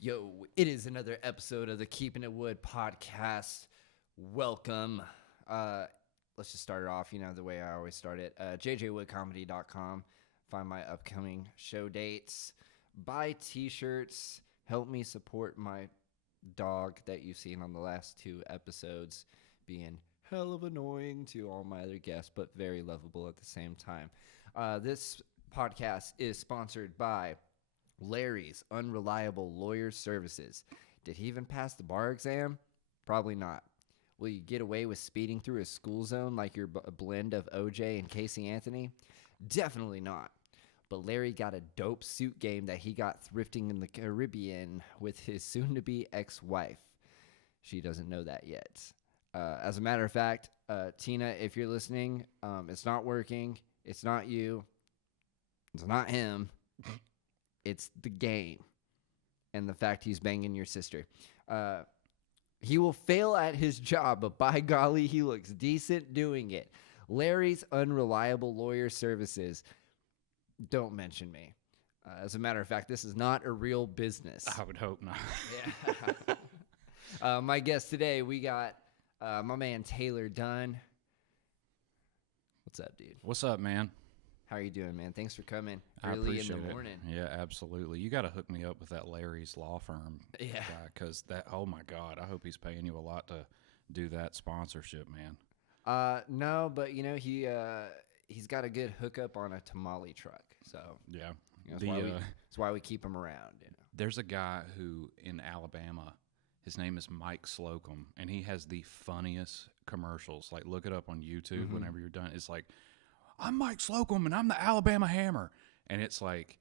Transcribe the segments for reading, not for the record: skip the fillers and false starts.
Yo, it is another episode of the Keeping It Wood podcast. Welcome. Let's just start it off, the way I always start it. jjwoodcomedy.com. Find my upcoming show dates. Buy t-shirts. Help me support my dog that you've seen on the last two episodes being hell of annoying to all my other guests, but very lovable at the same time. This podcast is sponsored by Larry's Unreliable Lawyer Services. Did he even pass the bar exam? Probably not. Will you get away with speeding through a school zone like you're a blend of OJ and Casey Anthony? Definitely not. But Larry got a dope suit game that he got thrifting in the Caribbean with his soon-to-be ex-wife. She doesn't know that yet. As a matter of fact, Tina, if you're listening, it's not working. It's not you. It's not him. It's the game and the fact he's banging your sister. He will fail at his job, but by golly, he looks decent doing it. Larry's Unreliable Lawyer Services. Don't mention me. As a matter of fact, this is not a real business. I would hope not. Yeah. My guest today, we got my man Taylor Dunn. What's up, dude? What's up, man? How are you doing, man? Thanks for coming I early appreciate in the morning. it. Yeah, absolutely. You got to hook me up with that Larry's law firm. Yeah. Because oh my God, I hope he's paying you a lot to do that sponsorship, man. No, but he's got a good hookup on a tamale truck, so Yeah. that's why we keep him around. There's a guy who in Alabama, his name is Mike Slocum, and he has the funniest commercials. Like, look it up on YouTube whenever you're done. It's like, I'm Mike Slocum, and I'm the Alabama Hammer. And it's like,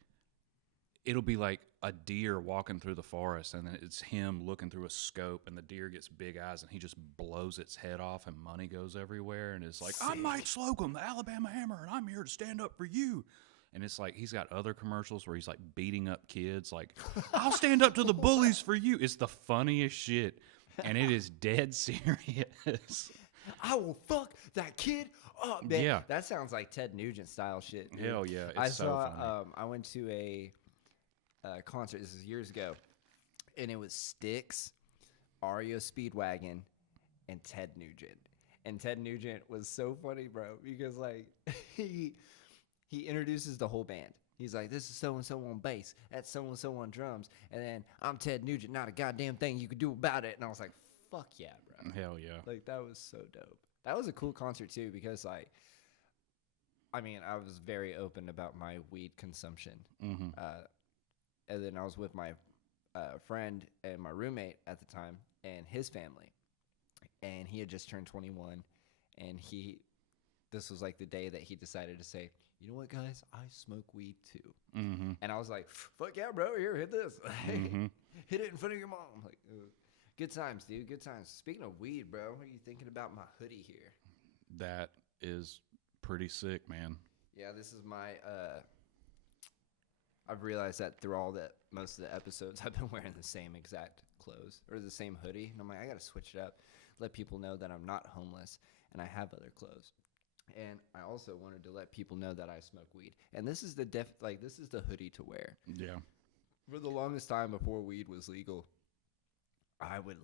it'll be like a deer walking through the forest, and then it's him looking through a scope, and the deer gets big eyes, and he just blows its head off, and money goes everywhere. And it's like, Sick. I'm Mike Slocum, the Alabama Hammer, and I'm here to stand up for you. And it's like, he's got other commercials where he's like beating up kids, like, I'll stand up to the bullies for you. It's the funniest shit, and it is dead serious. I will fuck that kid up, man. Yeah. That sounds like Ted Nugent style shit, dude. Hell yeah, it's I so saw, funny. I went to a concert, this is years ago, and it was Styx, REO Speedwagon, and Ted Nugent. And Ted Nugent was so funny, bro, because, like, he introduces the whole band. He's like, this is so-and-so on bass, that's so-and-so on drums, and then I'm Ted Nugent, not a goddamn thing you could do about it. And I was like, fuck yeah, bro. Hell yeah. Like, that was so dope. That was a cool concert, too, because, like, I mean, I was very open about my weed consumption. Mm-hmm. And then I was with my friend and my roommate at the time and his family. And he had just turned 21. And this was like the day that he decided to say, you know what, guys? I smoke weed, too. Mm-hmm. And I was like, fuck yeah, bro. Here, hit this. Mm-hmm. Hit it in front of your mom. I'm like, good times, dude. Good times. Speaking of weed, bro, what are you thinking about my hoodie here? That is pretty sick, man. Yeah, this is my I've realized that through most of the episodes, I've been wearing the same exact clothes or the same hoodie. And I'm like, I got to switch it up, let people know that I'm not homeless and I have other clothes. And I also wanted to let people know that I smoke weed. And this is this is the hoodie to wear. Yeah. For the longest time before weed was legal, I would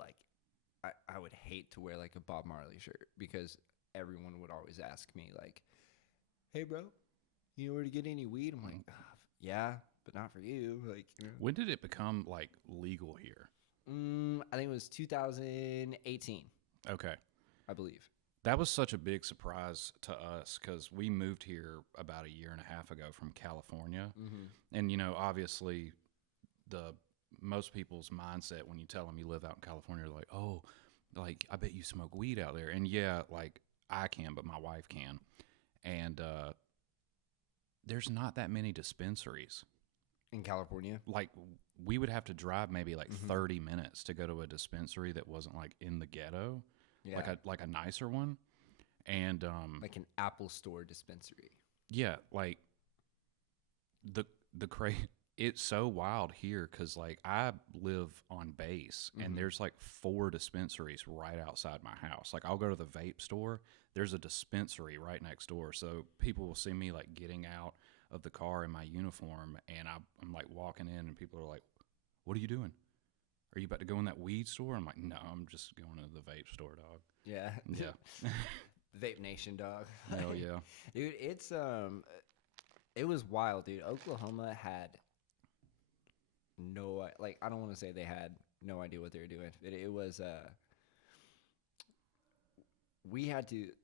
I would hate to wear like a Bob Marley shirt because everyone would always ask me like, hey bro, you know where to get any weed? I'm like, yeah, but not for you. Like, When did it become like legal here? I think it was 2018, Okay. I believe. That was such a big surprise to us because we moved here about a year and a half ago from California. Mm-hmm. And, obviously most people's mindset when you tell them you live out in California, they're like, oh, like, I bet you smoke weed out there. And yeah, like I can, but my wife can. And there's not that many dispensaries. In California? Like, we would have to drive maybe like Mm-hmm. 30 minutes to go to a dispensary that wasn't like in the ghetto. Yeah. Like a nicer one. And like an Apple Store dispensary. yeah, like the it's so wild here because like I live on base and there's like 4 dispensaries right outside my house. Like I'll go to the vape store, there's a dispensary right next door, so people will see me like getting out of the car in my uniform and I'm like walking in and people are like, what are you doing? are you about to go in that weed store? I'm like, no, I'm just going to the vape store, dog. Yeah. Yeah. Vape Nation, dog. Hell yeah. Dude, it was wild, dude. Oklahoma had no, like, I don't want to say they had no idea what they were doing. It was,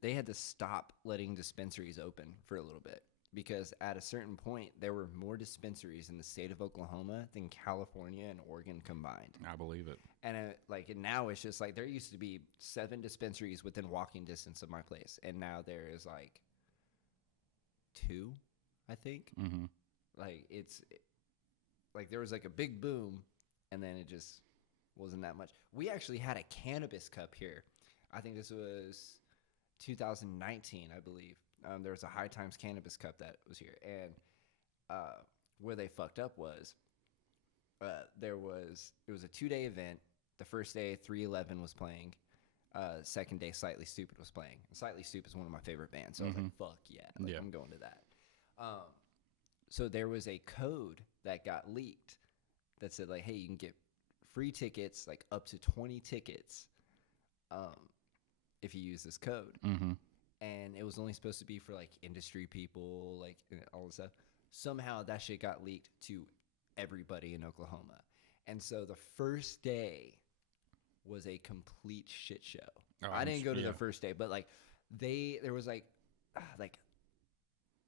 they had to stop letting dispensaries open for a little bit because at a certain point, there were more dispensaries in the state of Oklahoma than California and Oregon combined. I believe it. And now it's just like there used to be 7 dispensaries within walking distance of my place, and now there is like 2, I think. Mm-hmm. Like it's like there was like a big boom, and then it just wasn't that much. We actually had a cannabis cup here. I think this was 2019, I believe. There was a High Times Cannabis Cup that was here, and where they fucked up was it was a 2-day event. The first day, 311 was playing. Second day, Slightly Stupid was playing. And Slightly Stupid is one of my favorite bands, so I was like, fuck yeah, like, I'm going to that. So there was a code that got leaked that said, like, hey, you can get free tickets, like up to 20 tickets if you use this code. Mm-hmm. And it was only supposed to be for, like, industry people, like, all this stuff. Somehow that shit got leaked to everybody in Oklahoma. And so the first day was a complete shit show. Oh, I didn't go to the first day, but, like, there was, like,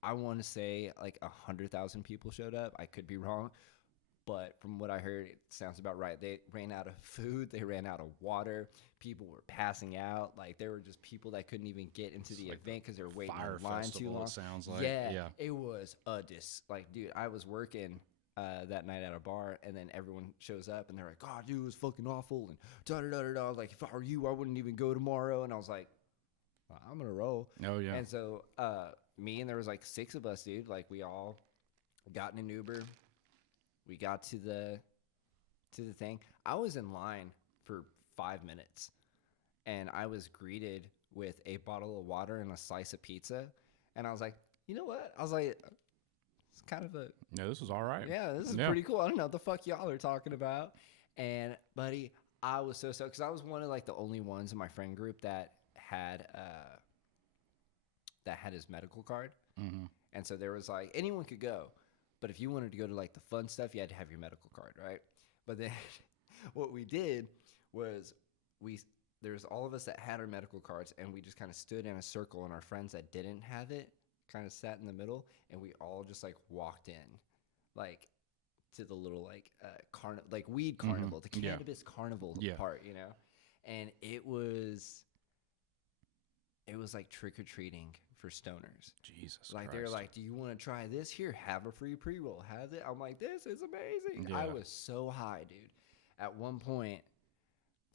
I want to say, like, 100,000 people showed up. I could be wrong. But from what I heard, it sounds about right. They ran out of food. They ran out of water. People were passing out. Like, there were just people that couldn't even get into the event because they were waiting in line too long. It sounds like. Yeah. It was like, dude, I was working that night at a bar, and then everyone shows up, and they're like, "God, dude, it was fucking awful." And da-da-da-da-da. I was like, if I were you, I wouldn't even go tomorrow. And I was like, well, I'm going to roll. Oh, yeah. And so me and there was like 6 of us, dude. Like, we all got in an Uber. We got to the thing. I was in line for 5 minutes, and I was greeted with a bottle of water and a slice of pizza. And I was like, you know what? I was like, it's kind of yeah, this is all right. Yeah, this is pretty cool. I don't know what the fuck y'all are talking about. And, buddy, I was so stoked because I was one of, like, the only ones in my friend group that had his medical card. Mm-hmm. And so there was, like, anyone could go. But if you wanted to go to, like, the fun stuff, you had to have your medical card, right? But then what we did was there's all of us that had our medical cards, and we just kind of stood in a circle, and our friends that didn't have it kind of sat in the middle, and we all just, like, walked in, like, to the little, like, weed carnival, the cannabis carnival part, you know? And it was like trick-or-treating for stoners. Jesus like Christ. They're like, do you want to try this? Here, have a free pre-roll. Have it. I'm like, this is amazing. Yeah. I was so high, dude. At one point,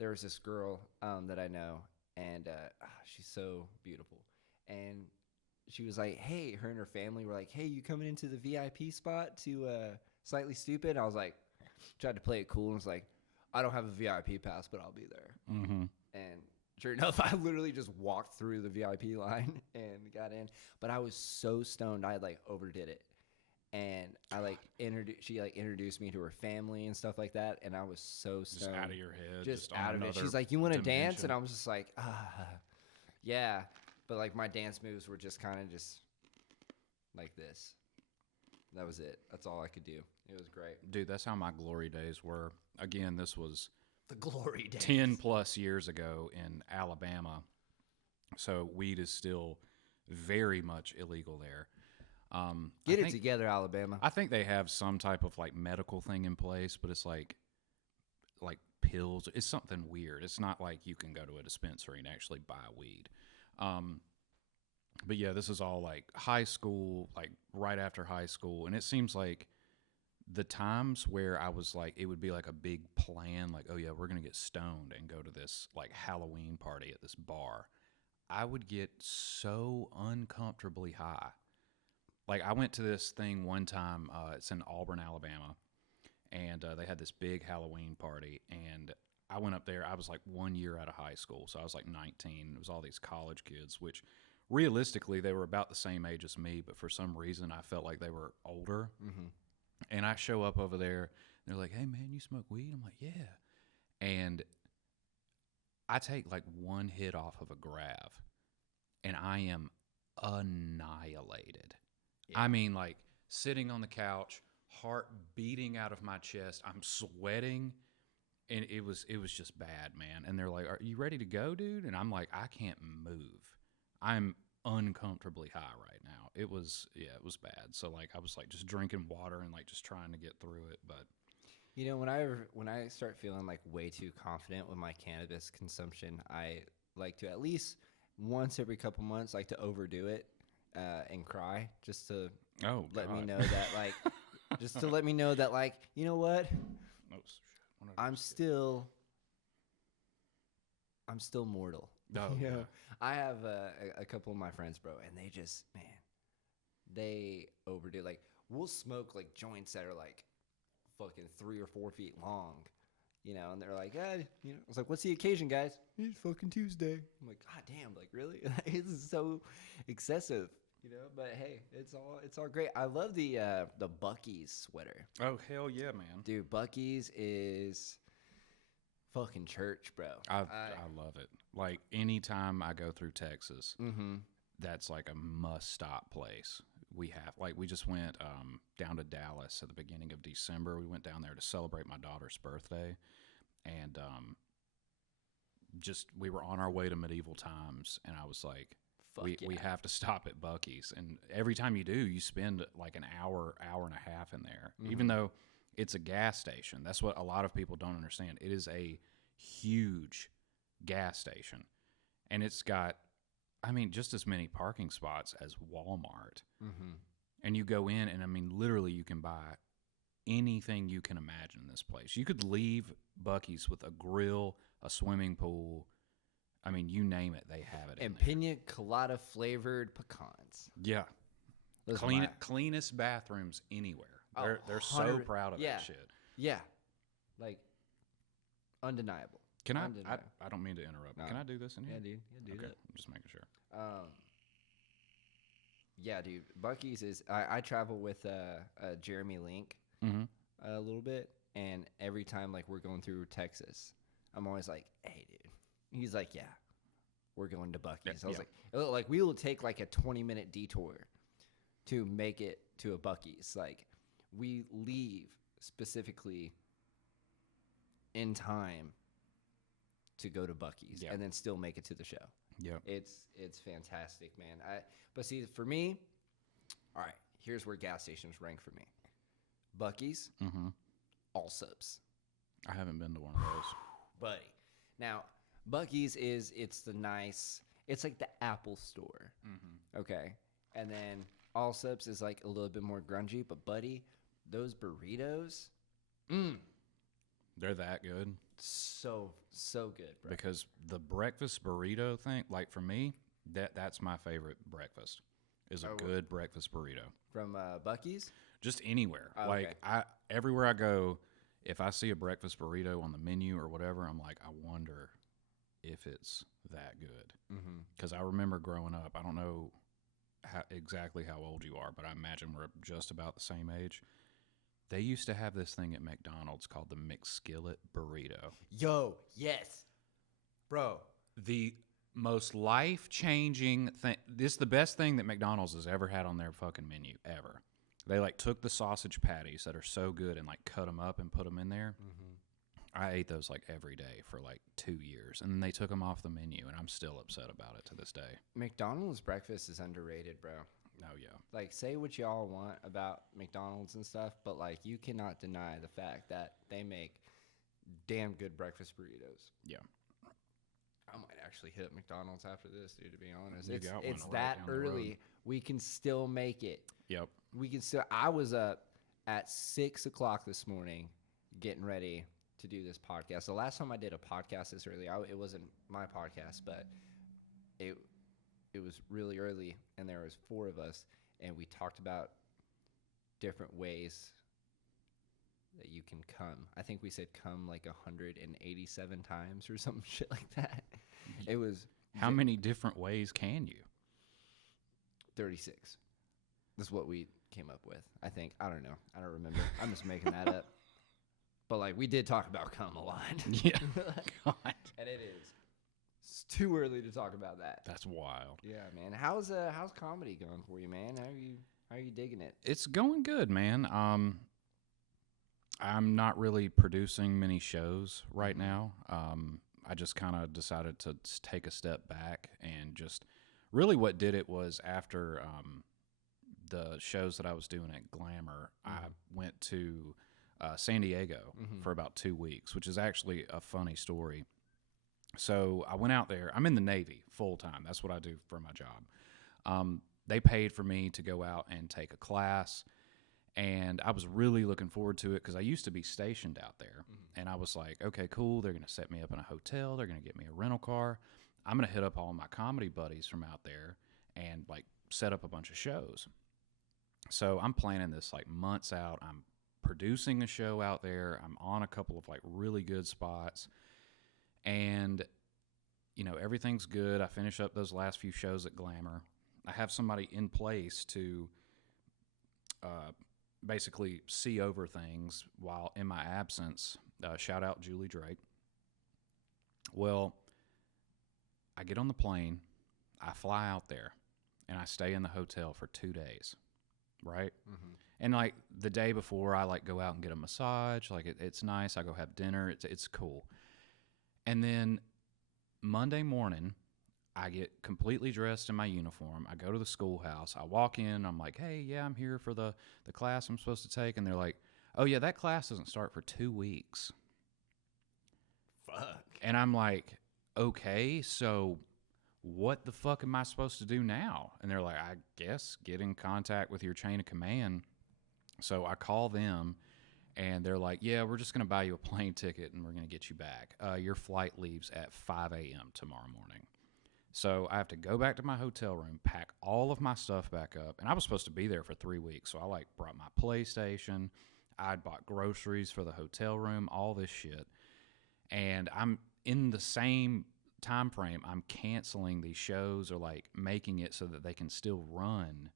there was this girl that I know, and she's so beautiful. And she was like, hey, her and her family were like, hey, you coming into the VIP spot to Slightly Stupid? I was like, tried to play it cool and was like, I don't have a VIP pass, but I'll be there. Mm-hmm. And sure enough, I literally just walked through the VIP line and got in. But I was so stoned, I like overdid it. And I like she like introduced me to her family and stuff like that. And I was so stoned, just out of your head, just on out of it. another She's like, "You want to dimension." dance?" And I was just like, yeah. But like my dance moves were just kind of just like this. That was it. That's all I could do. It was great. Dude, that's how my glory days were. Again, this was The glory days. 10 plus years ago in Alabama. So weed is still very much illegal there. Get it together, Alabama. I think they have some type of like medical thing in place, but it's like pills. It's something weird. It's not like you can go to a dispensary and actually buy weed. But yeah, this is all like high school, like right after high school. And it seems like the times where I was like, it would be like a big plan, like, oh yeah, we're going to get stoned and go to this like Halloween party at this bar. I would get so uncomfortably high. Like I went to this thing one time, it's in Auburn, Alabama, and they had this big Halloween party, and I went up there. I was like 1 year out of high school, so I was like 19. It was all these college kids, which realistically, they were about the same age as me, but for some reason, I felt like they were older. Mm-hmm. And I show up over there, and they're like, hey, man, you smoke weed? I'm like, yeah. and I take like one hit off of a grab, and I am annihilated. Yeah. I mean, like sitting on the couch, heart beating out of my chest. I'm sweating, and it was just bad, man. And they're like, "Are you ready to go, dude?" And I'm like, "I can't move. I'm uncomfortably high right now." It was bad. So like I was like just drinking water and like just trying to get through it, but You know, when I start feeling like way too confident with my cannabis consumption, I like to at least once every couple months like to overdo it and cry just to oh let me God. know that like just to let me know that like you know what Oh, shit. What did I I'm just still mortal. Oh, You know, yeah. I have a couple of my friends, bro, and they just man they overdo. Like we'll smoke like joints that are like fucking 3 or 4 feet long, you know, and they're like, you know, I was like, what's the occasion, guys? It's fucking Tuesday. I'm like, God damn, like really? It's so excessive, you know. But hey, it's all great. I love the Buc-ee's sweater, Oh hell yeah, man! dude. Buc-ee's is fucking church, bro. I love it. Like anytime I go through Texas, Mm-hmm. that's like a must stop place. We just went down to Dallas at the beginning of December. We went down there to celebrate my daughter's birthday, and just we were on our way to medieval times, and I was like, Fuck we yeah. have to stop at Buc-ee's. And every time you do, you spend like an hour and a half in there, even though it's a gas station. That's what a lot of people don't understand. It is a huge gas station, and it's got, I mean, just as many parking spots as Walmart. Mm-hmm. And you go in, and I mean, literally, you can buy anything you can imagine in this place. You could leave Buc-ee's with a grill, a swimming pool. I mean, you name it, they have it. And in there. pina colada flavored pecans. Yeah, Those are my- cleanest bathrooms anywhere. Oh, They're so 100 proud of yeah. that shit. Yeah, like undeniable. Can I Undeniable. I don't mean to interrupt. No. Can I do this in here? Yeah, dude. Yeah, dude. Okay, I'm just making sure. Yeah, dude. Buc-ee's is. I travel with Jeremy Link Mm-hmm. a little bit, and every time like we're going through Texas, I'm always like, "Hey, dude." He's like, "Yeah, we're going to Buc-ee's." I was like, we will take like a 20-minute detour to make it to a Buc-ee's. Like, we leave specifically in time to go to Buc-ee's Yeah. and then still make it to the show. Yep. It's fantastic, man. But see, for me, all right, here's where gas stations rank for me. Buc-ee's, Mm-hmm. Allsup's, I haven't been to one of those. buddy. Now, Buc-ee's it's like the Apple store, Mm-hmm. okay? And then Allsup's is like a little bit more grungy, but buddy, those burritos, They're that good. so good, bro. Because the breakfast burrito thing, like for me, that's my favorite breakfast. Is a good breakfast burrito. From Buc-ee's? Just anywhere. Oh, like okay. everywhere I go, if I see a breakfast burrito on the menu or whatever, I'm like, I wonder if it's that good. Mm-hmm. Because I remember growing up, I don't know exactly how old you are, but I imagine we're just about the same age. They used to have this thing at McDonald's called the McSkillet burrito. Yo, yes. Bro. The most life-changing thing. This is the best thing that McDonald's has ever had on their fucking menu, ever. They, like, took the sausage patties that are so good and, like, cut them up and put them in there. Mm-hmm. I ate those, like, every day for, like, 2 years. And then they took them off the menu, and I'm still upset about it to this day. McDonald's breakfast is underrated, bro. Oh, yeah. Like, say what y'all want about McDonald's and stuff, but, like, you cannot deny the fact that they make damn good breakfast burritos. Yeah. I might actually hit McDonald's after this, dude, to be honest. You got one It's right that down the road. early. We can still make it. Yep. We can still. I was up at 6 o'clock this morning getting ready to do this podcast. The last time I did a podcast this early, it wasn't my podcast, but it was really early, and there was 4 of us, and we talked about different ways that you can come. I think we said come like 187 times or some shit like that. It was How many different ways can you? 36. That's what we came up with, I think. I don't know. I don't remember. I'm just making that up. But like we did talk about cum a lot. Yeah. God. And it's too early to talk about that. That's wild. Yeah, man. How's comedy going for you, man? How are you digging it? It's going good, man. I'm not really producing many shows right now. I just kind of decided to take a step back and just really what did it was after the shows that I was doing at Glamour, I went to San Diego for about 2 weeks, which is actually a funny story. So I went out there. I'm in the Navy full time. That's what I do for my job. They paid for me to go out and take a class. And I was really looking forward to it because I used to be stationed out there. And I was like, okay, cool. They're going to set me up in a hotel. They're going to get me a rental car. I'm going to hit up all my comedy buddies from out there and like set up a bunch of shows. So I'm planning this like months out. I'm producing a show out there. I'm on a couple of like really good spots. And, you know, everything's good. I finish up those last few shows at Glamour. I have somebody in place to basically see over things while in my absence. Shout out Julie Drake. Well, I get on the plane, I fly out there, and I stay in the hotel for 2 days, right? And like the day before, I like go out and get a massage. Like it's nice. I go have dinner. It's cool. And then Monday morning, I get completely dressed in my uniform. I go to the schoolhouse. I walk in. I'm like, hey, yeah, I'm here for the class I'm supposed to take. And they're like, oh, yeah, that class doesn't start for 2 weeks. Fuck. And I'm like, okay, so what the fuck am I supposed to do now? And they're like, I guess get in contact with your chain of command. So I call them. And they're like, yeah, we're just going to buy you a plane ticket and we're going to get you back. Your flight leaves at 5 a.m. tomorrow morning. So I have to go back to my hotel room, pack all of my stuff back up. And I was supposed to be there for 3 weeks. So I like brought my PlayStation. I'd bought groceries for the hotel room, all this shit. And I'm in the same time frame. I'm canceling these shows or like making it so that they can still run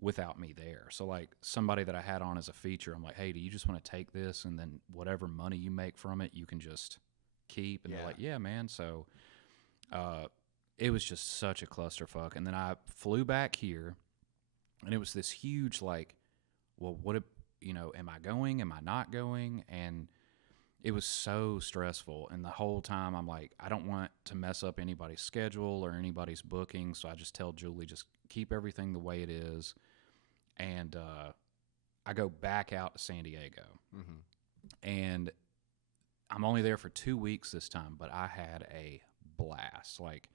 without me there. So like somebody that I had on as a feature, I'm like, hey, do you just want to take this and then whatever money you make from it, you can just keep? And they're like, yeah, man. So it was just such a clusterfuck. And then I flew back here and it was this huge like, well, what if, you know, am I going? Am I not going? And it was so stressful. And the whole time I'm like, I don't want to mess up anybody's schedule or anybody's booking. So I just tell Julie, just keep everything the way it is. And I go back out to San Diego. And I'm only there for 2 weeks this time, but I had a blast. Like,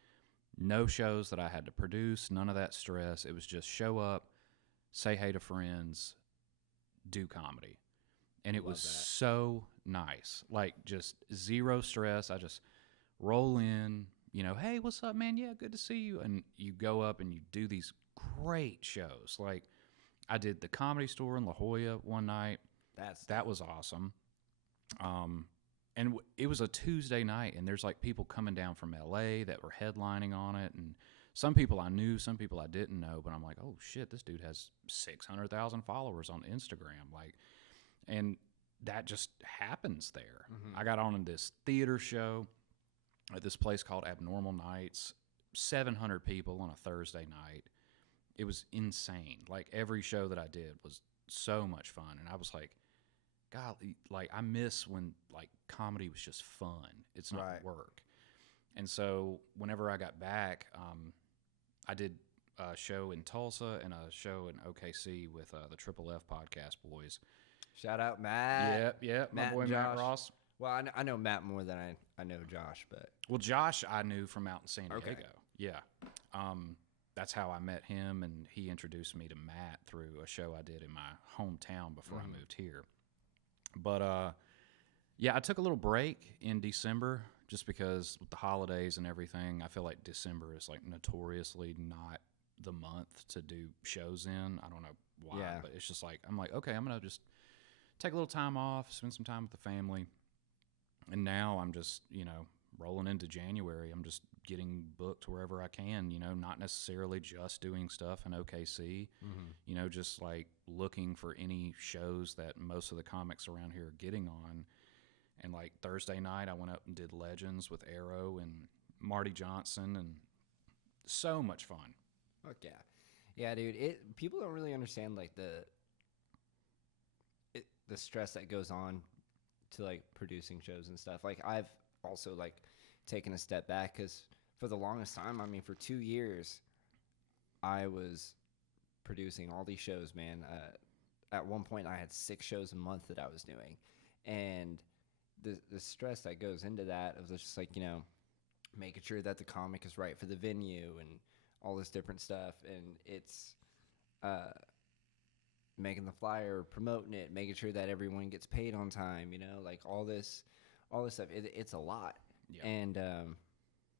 no shows that I had to produce, none of that stress. It was just show up, say hey to friends, do comedy. And it was so nice. Like, just zero stress. I just roll in, you know, hey, what's up, man? Yeah, good to see you. And you go up and you do these great shows. Like, I did the Comedy Store in La Jolla one night. That was awesome. And it was a Tuesday night, and there's like people coming down from LA that were headlining on it, and some people I knew, some people I didn't know, but I'm like, oh shit, this dude has 600,000 followers on Instagram, like, and that just happens there. I got on in this theater show at this place called Abnormal Nights, 700 people on a Thursday night. It was insane. Like, every show that I did was so much fun, and I was like, God, like, I miss when, like, comedy was just fun. It's not work. And so whenever I got back, I did a show in Tulsa and a show in OKC with the Triple F podcast boys. Shout out Matt. Yep, Matt my boy and Matt Josh. Ross. Well, I know Matt more than I know Josh, but... Well, Josh I knew from out in San Diego. Okay. Yeah. That's how I met him, and he introduced me to Matt through a show I did in my hometown before I moved here. But, yeah, I took a little break in December just because with the holidays and everything, I feel like December is, like, notoriously not the month to do shows in. I don't know why, but it's just like, I'm like, okay, I'm going to just take a little time off, spend some time with the family. And now I'm just, you know, rolling into January, I'm just getting booked wherever I can, not necessarily just doing stuff in OKC, just like looking for any shows that most of the comics around here are getting on. And like Thursday night, I went up and did Legends with Arrow and Marty Johnson, and so much fun. Fuck yeah. Yeah, dude. People don't really understand like the stress that goes on to like producing shows and stuff. Like I've also like taken a step back because for the longest time, I mean, for 2 years, I was producing all these shows, man. At one point, I had 6 shows a month that I was doing, and the stress that goes into that of just like making sure that the comic is right for the venue and all this different stuff, and it's making the flyer, promoting it, making sure that everyone gets paid on time, like all this stuff. It's a lot. Yeah. And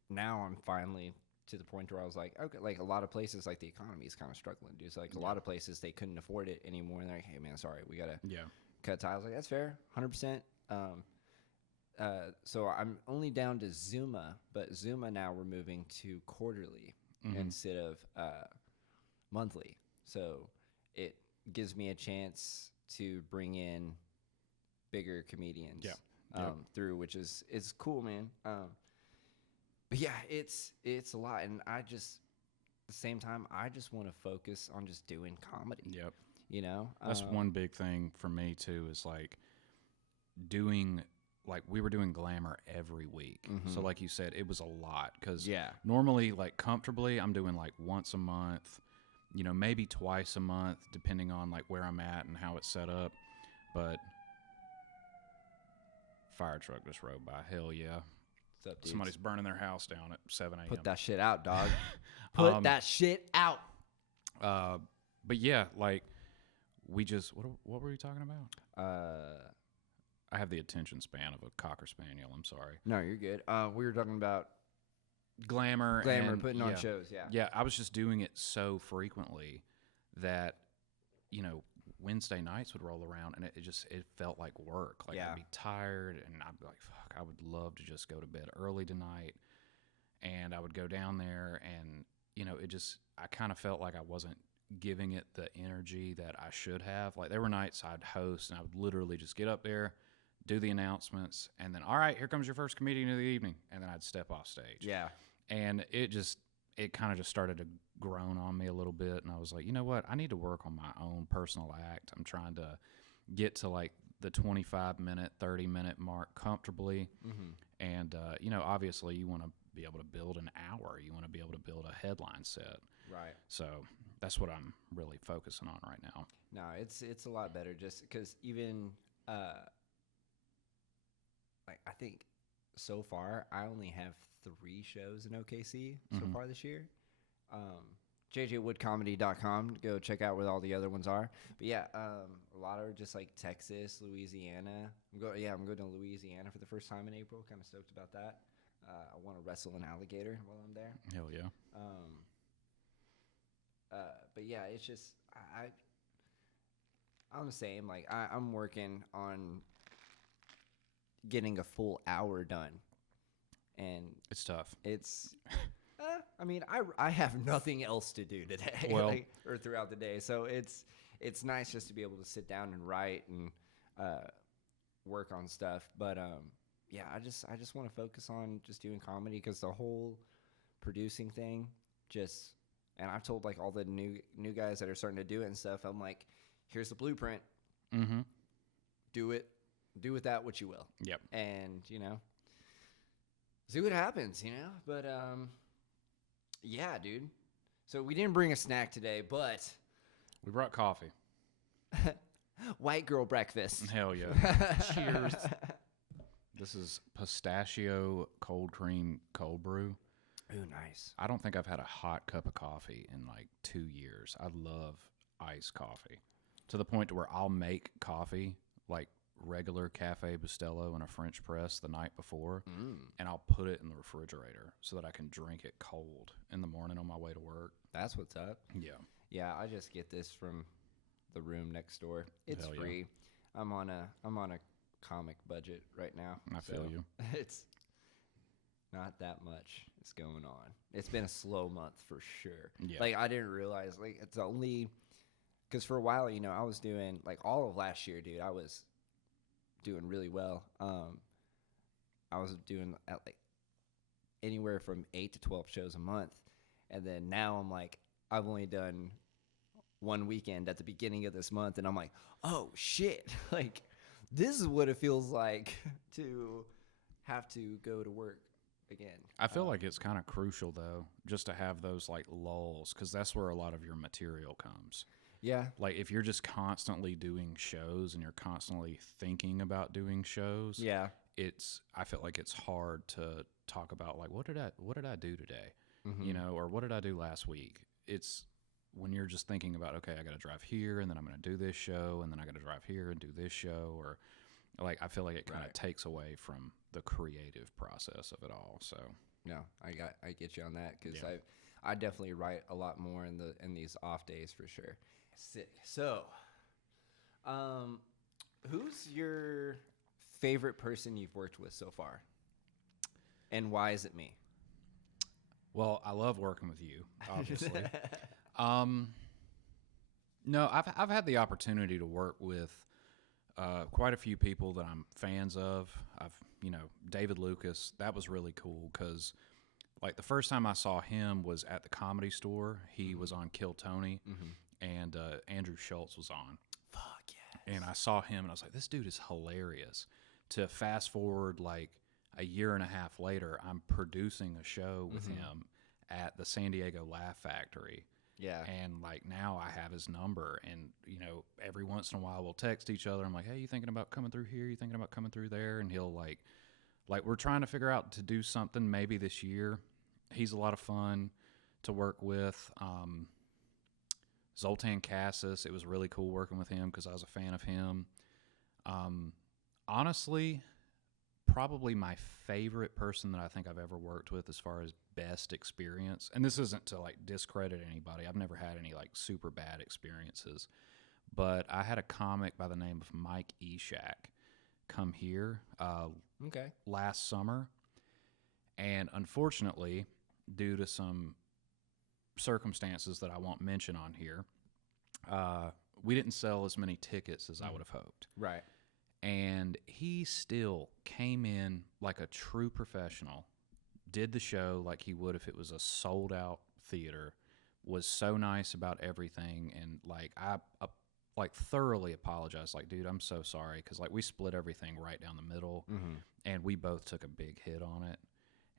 now I'm finally to the point where I was like, okay, like a lot of places, like the economy is kind of struggling, dude. So like a lot of places, they couldn't afford it anymore. And they're like, hey, man, sorry, we got to cut ties. I was like, that's fair, 100%. So I'm only down to Zuma, but Zuma now we're moving to quarterly instead of monthly. So it gives me a chance to bring in bigger comedians through, which is cool, man. But yeah, it's a lot, and at the same time, I just want to focus on just doing comedy. Yep. That's one big thing for me too, is like we were doing Glamour every week. So like you said, it was a lot because normally like comfortably I'm doing like once a month, maybe twice a month, depending on like where I'm at and how it's set up. But fire truck just rode by. Hell yeah. What's up, dudes? Somebody's burning their house down at 7 a.m. Put that shit out, dog. Put that shit out. But yeah, like we just, what were we talking about? I have the attention span of a Cocker Spaniel. I'm sorry. No, you're good. We were talking about Glamour, and, putting on shows. Yeah, I was just doing it so frequently that, Wednesday nights would roll around and it felt like work. Like I'd be tired and I'd be like, fuck, I would love to just go to bed early tonight. And I would go down there and, I kind of felt like I wasn't giving it the energy that I should have. Like there were nights I'd host and I would literally just get up there, do the announcements, and then, all right, here comes your first comedian of the evening. And then I'd step off stage. Yeah. And it kind of just started to groan on me a little bit. And I was like, you know what? I need to work on my own personal act. I'm trying to get to like the 25-minute, 30-minute mark comfortably. And, obviously you want to be able to build an hour. You want to be able to build a headline set. Right. So that's what I'm really focusing on right now. No, it's a lot better just because even like I think so far I only have 3 shows in OKC so far this year. JJWoodComedy.com. Go check out where all the other ones are. But yeah, a lot are just like Texas, Louisiana. I'm going to Louisiana for the first time in April. Kind of stoked about that. I want to wrestle an alligator while I'm there. Hell yeah. But yeah, it's just I'm the same. Like I'm working on getting a full hour done, and it's tough. It's I mean, I have nothing else to do today, well, or throughout the day. So it's nice just to be able to sit down and write and work on stuff. But yeah, I just want to focus on just doing comedy because the whole producing thing just. And I've told like all the new guys that are starting to do it and stuff. I'm like, here's the blueprint. Do it. Do with that what you will. Yep. And see what happens. But yeah, dude. So we didn't bring a snack today, but we brought coffee. White girl breakfast. Hell yeah. Cheers. This is pistachio cold cream cold brew. Ooh, nice. I don't think I've had a hot cup of coffee in like 2 years. I love iced coffee to the point to where I'll make coffee like regular Cafe Bustelo in a French press the night before, and I'll put it in the refrigerator so that I can drink it cold in the morning on my way to work. That's what's up. Yeah. Yeah, I just get this from the room next door. It's Hell free. Yeah. I'm on a comic budget right now. I feel you. Not that much is going on. It's been a slow month for sure. Yeah. Like I didn't realize like it's only because for a while, I was doing like all of last year, dude. I was doing really well. I was doing at like anywhere from 8 to 12 shows a month, and then now I'm like I've only done one weekend at the beginning of this month, and I'm like, oh shit, like this is what it feels like to have to go to work again. I feel like it's kind of crucial though, just to have those like lulls, because that's where a lot of your material comes. Yeah. Like if you're just constantly doing shows and you're constantly thinking about doing shows, Yeah. I feel like it's hard to talk about like what did I do today, Mm-hmm. or what did I do last week. It's when you're just thinking about, okay, I got to drive here and then I'm going to do this show and then I got to drive here and do this show, or like I feel like it kind of takes away from the creative process of it all. So No, I get you on that because Yeah. I definitely write a lot more in these off days for sure. Sick. So, who's your favorite person you've worked with so far, and why is it me? well, I love working with you, obviously. No, I've had the opportunity to work with quite a few people that I'm fans of. David Lucas. That was really cool because, like, the first time I saw him was at the Comedy Store. He was on Kill Tony, and Andrew Schultz was on. Fuck yeah. And I saw him, and I was like, this dude is hilarious. To fast forward, like, a year and a half later, I'm producing a show with him at the San Diego Laugh Factory. Yeah. And like now I have his number, and every once in a while we'll text each other. I'm like, hey, you thinking about coming through here? You thinking about coming through there? And he'll like we're trying to figure out to do something maybe this year. He's a lot of fun to work with. Zoltan Cassis, it was really cool working with him because I was a fan of him. Honestly, probably my favorite person that I think I've ever worked with as far as best experience, and this isn't to like discredit anybody. I've never had any like super bad experiences, but I had a comic by the name of Mike Eshak come here Okay. last summer, and unfortunately, due to some circumstances that I won't mention on here, we didn't sell as many tickets as I would have hoped. Right. And he still came in like a true professional, did the show like he would if it was a sold out theater, was so nice about everything. And like, I thoroughly apologized. Like, dude, I'm so sorry. Cause like we split everything right down the middle and we both took a big hit on it.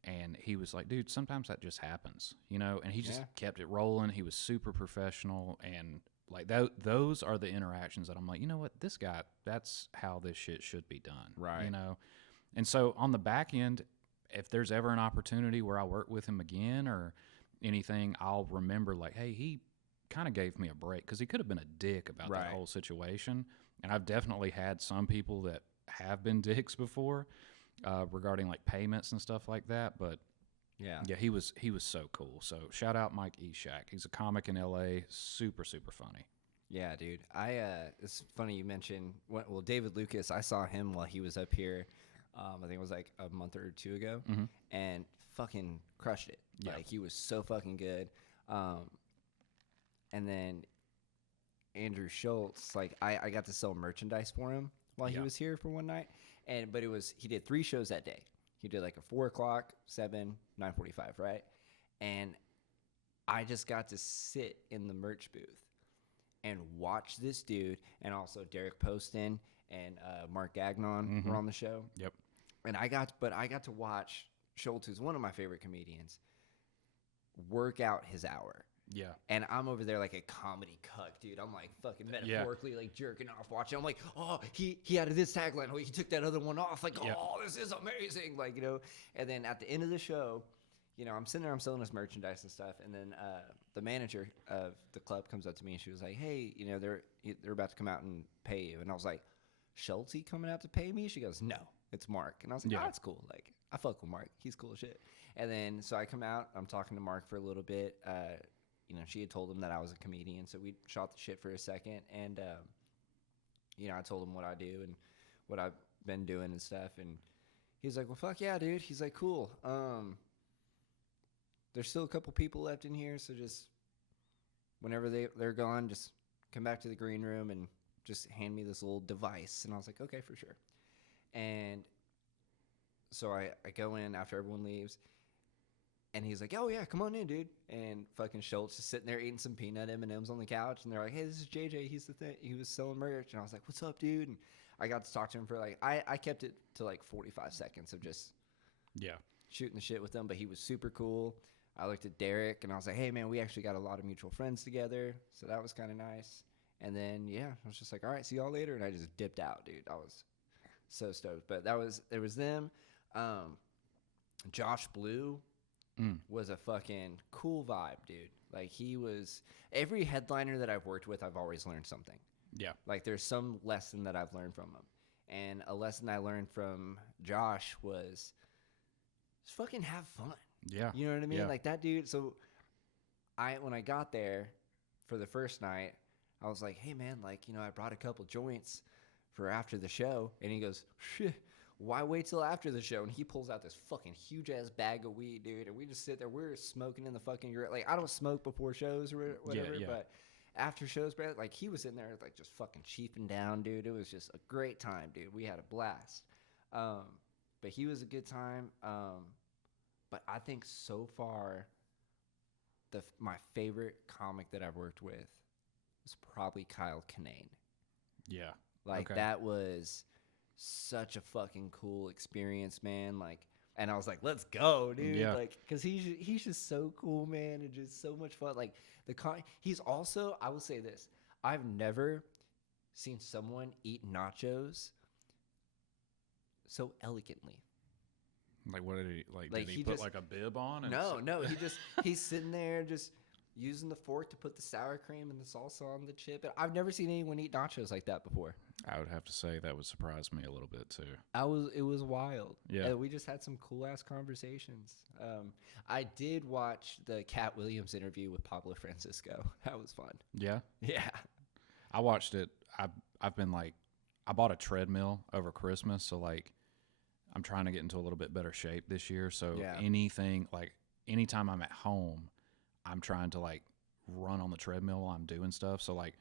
And he was like, dude, sometimes that just happens, and he just kept it rolling. He was super professional. And like those are the interactions that I'm like, you know what, this guy, that's how this shit should be done. Right. And so on the back end, if there's ever an opportunity where I work with him again or anything, I'll remember like, hey, he kind of gave me a break because he could have been a dick about that whole situation. And I've definitely had some people that have been dicks before regarding like payments and stuff like that. But yeah, he was so cool. So shout out Mike Eshak. He's a comic in LA, super, super funny. Yeah, dude. It's funny you mentioned, David Lucas, I saw him while he was up here. I think it was like a month or two ago, and fucking crushed it. Yeah. Like he was so fucking good. And then Andrew Schultz, like I got to sell merchandise for him while he was here for one night. But he did 3 shows that day. He did like a 4 o'clock, 7, 9:45, right? And I just got to sit in the merch booth and watch this dude, and also Derek Poston and Mark Gagnon were on the show. Yep. And I got to watch Schultz, who's one of my favorite comedians, work out his hour. Yeah. And I'm over there like a comedy cuck, dude. I'm like fucking metaphorically like jerking off watching. I'm like, oh, he added this tagline. Oh, he took that other one off. Like, oh, this is amazing. Like, and then at the end of the show, I'm sitting there, I'm selling this merchandise and stuff. And then the manager of the club comes up to me and she was like, hey, they're about to come out and pay you. And I was like, Schulte coming out to pay me? She goes, no, it's Mark. And I was like, oh, that's cool. Like, I fuck with Mark. He's cool as shit. And then so I come out, I'm talking to Mark for a little bit. She had told him that I was a comedian, so we shot the shit for a second. And, I told him what I do and what I've been doing and stuff. And He's like, well, fuck yeah, dude. He's like, cool. There's still a couple people left in here, so just whenever they're gone, just come back to the green room and just hand me this little device. And I was like, okay, for sure. And so I go in after everyone leaves, and he's like, oh yeah, come on in, dude. And fucking Schultz is sitting there eating some peanut M&Ms on the couch, and they're like, hey, this is JJ. He's the thing. He was selling merch. And I was like, what's up, dude? And I got to talk to him for like, I kept it to like 45 seconds of just shooting the shit with him, but he was super cool. I looked at Derek, and I was like, hey, man, we actually got a lot of mutual friends together, so that was kind of nice. And then, yeah, I was just like, all right, see y'all later, and I just dipped out, dude. I was so stoked. But there was them. Josh Blue was a fucking cool vibe, dude. Like, he was – every headliner that I've worked with, I've always learned something. Yeah. Like, there's some lesson that I've learned from him. And a lesson I learned from Josh was just fucking have fun. Yeah. You know what I mean? Yeah. Like, that dude – so when I got there for the first night, I was like, hey, man, like, you know, I brought a couple joints for after the show. And he goes, shit, why wait till after the show? And he pulls out this fucking huge-ass bag of weed, dude. And we just sit there. We're smoking in the fucking – like, I don't smoke before shows or whatever, but after shows, bro, like, he was in there, like, just fucking cheaping down, dude. It was just a great time, dude. We had a blast. But he was a good time. But I think so far my favorite comic that I've worked with was probably Kyle Kinane. Yeah. Like, that was such a fucking cool experience, man. Like, and I was like, let's go, dude. Yeah. Like, because he's just so cool, man, and just so much fun. Like, he's also, I will say this, I've never seen someone eat nachos so elegantly. Like, what did he like? Did he put like a bib on? No, he's sitting there just using the fork to put the sour cream and the salsa on the chip. I've never seen anyone eat nachos like that before. I would have to say that would surprise me a little bit too. It was wild. Yeah, we just had some cool ass conversations. I did watch the Cat Williams interview with Pablo Francisco. That was fun. Yeah, yeah. I watched it. I've been like, I bought a treadmill over Christmas, so like, I'm trying to get into a little bit better shape this year. So anytime I'm at home, I'm trying to like run on the treadmill while I'm doing stuff. So like,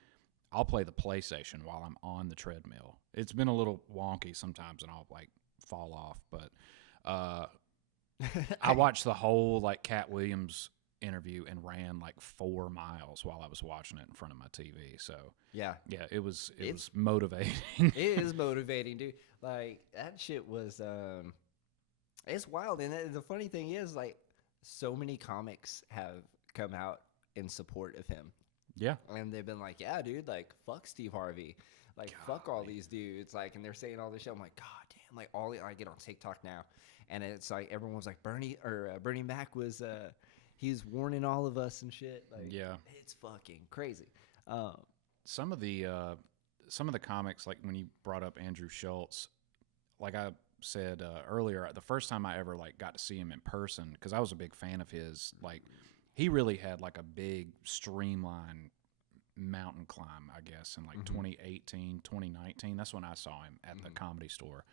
I'll play the PlayStation while I'm on the treadmill. It's been a little wonky sometimes, and I'll like fall off. But I watched the whole like Cat Williams interview and ran like 4 miles while I was watching it in front of my TV. So yeah, it was motivating. It is motivating, dude. Like, that shit was it's wild. And the funny thing is, like, so many comics have come out in support of him. Yeah. And they've been like, yeah, dude, like, fuck Steve Harvey. Like, fuck all these dudes. Like, and they're saying all this shit. I'm like, god damn. Like, I get on TikTok now, and it's like everyone's like, Bernie Mac was he's warning all of us and shit. Like, yeah, it's fucking crazy. Some of the comics, like when you brought up Andrew Schultz, like I said earlier, the first time I ever like got to see him in person, because I was a big fan of his, like he really had like a big streamlined mountain climb, I guess, in like 2018, 2019. That's when I saw him at the Comedy Store.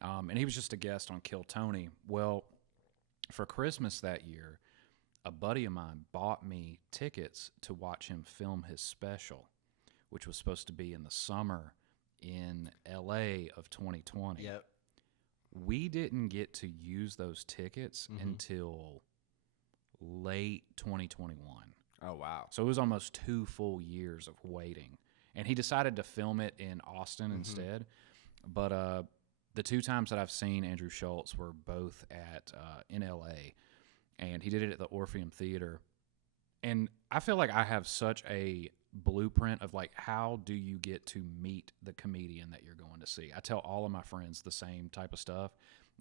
And he was just a guest on Kill Tony. Well, for Christmas that year, a buddy of mine bought me tickets to watch him film his special, which was supposed to be in the summer in LA of 2020. Yep. We didn't get to use those tickets until late 2021. Oh, wow. So it was almost 2 full years of waiting. And he decided to film it in Austin instead. But the 2 times that I've seen Andrew Schultz were both at in LA. And he did it at the Orpheum Theater. And I feel like I have such a blueprint of like, how do you get to meet the comedian that you're going to see? I tell all of my friends the same type of stuff.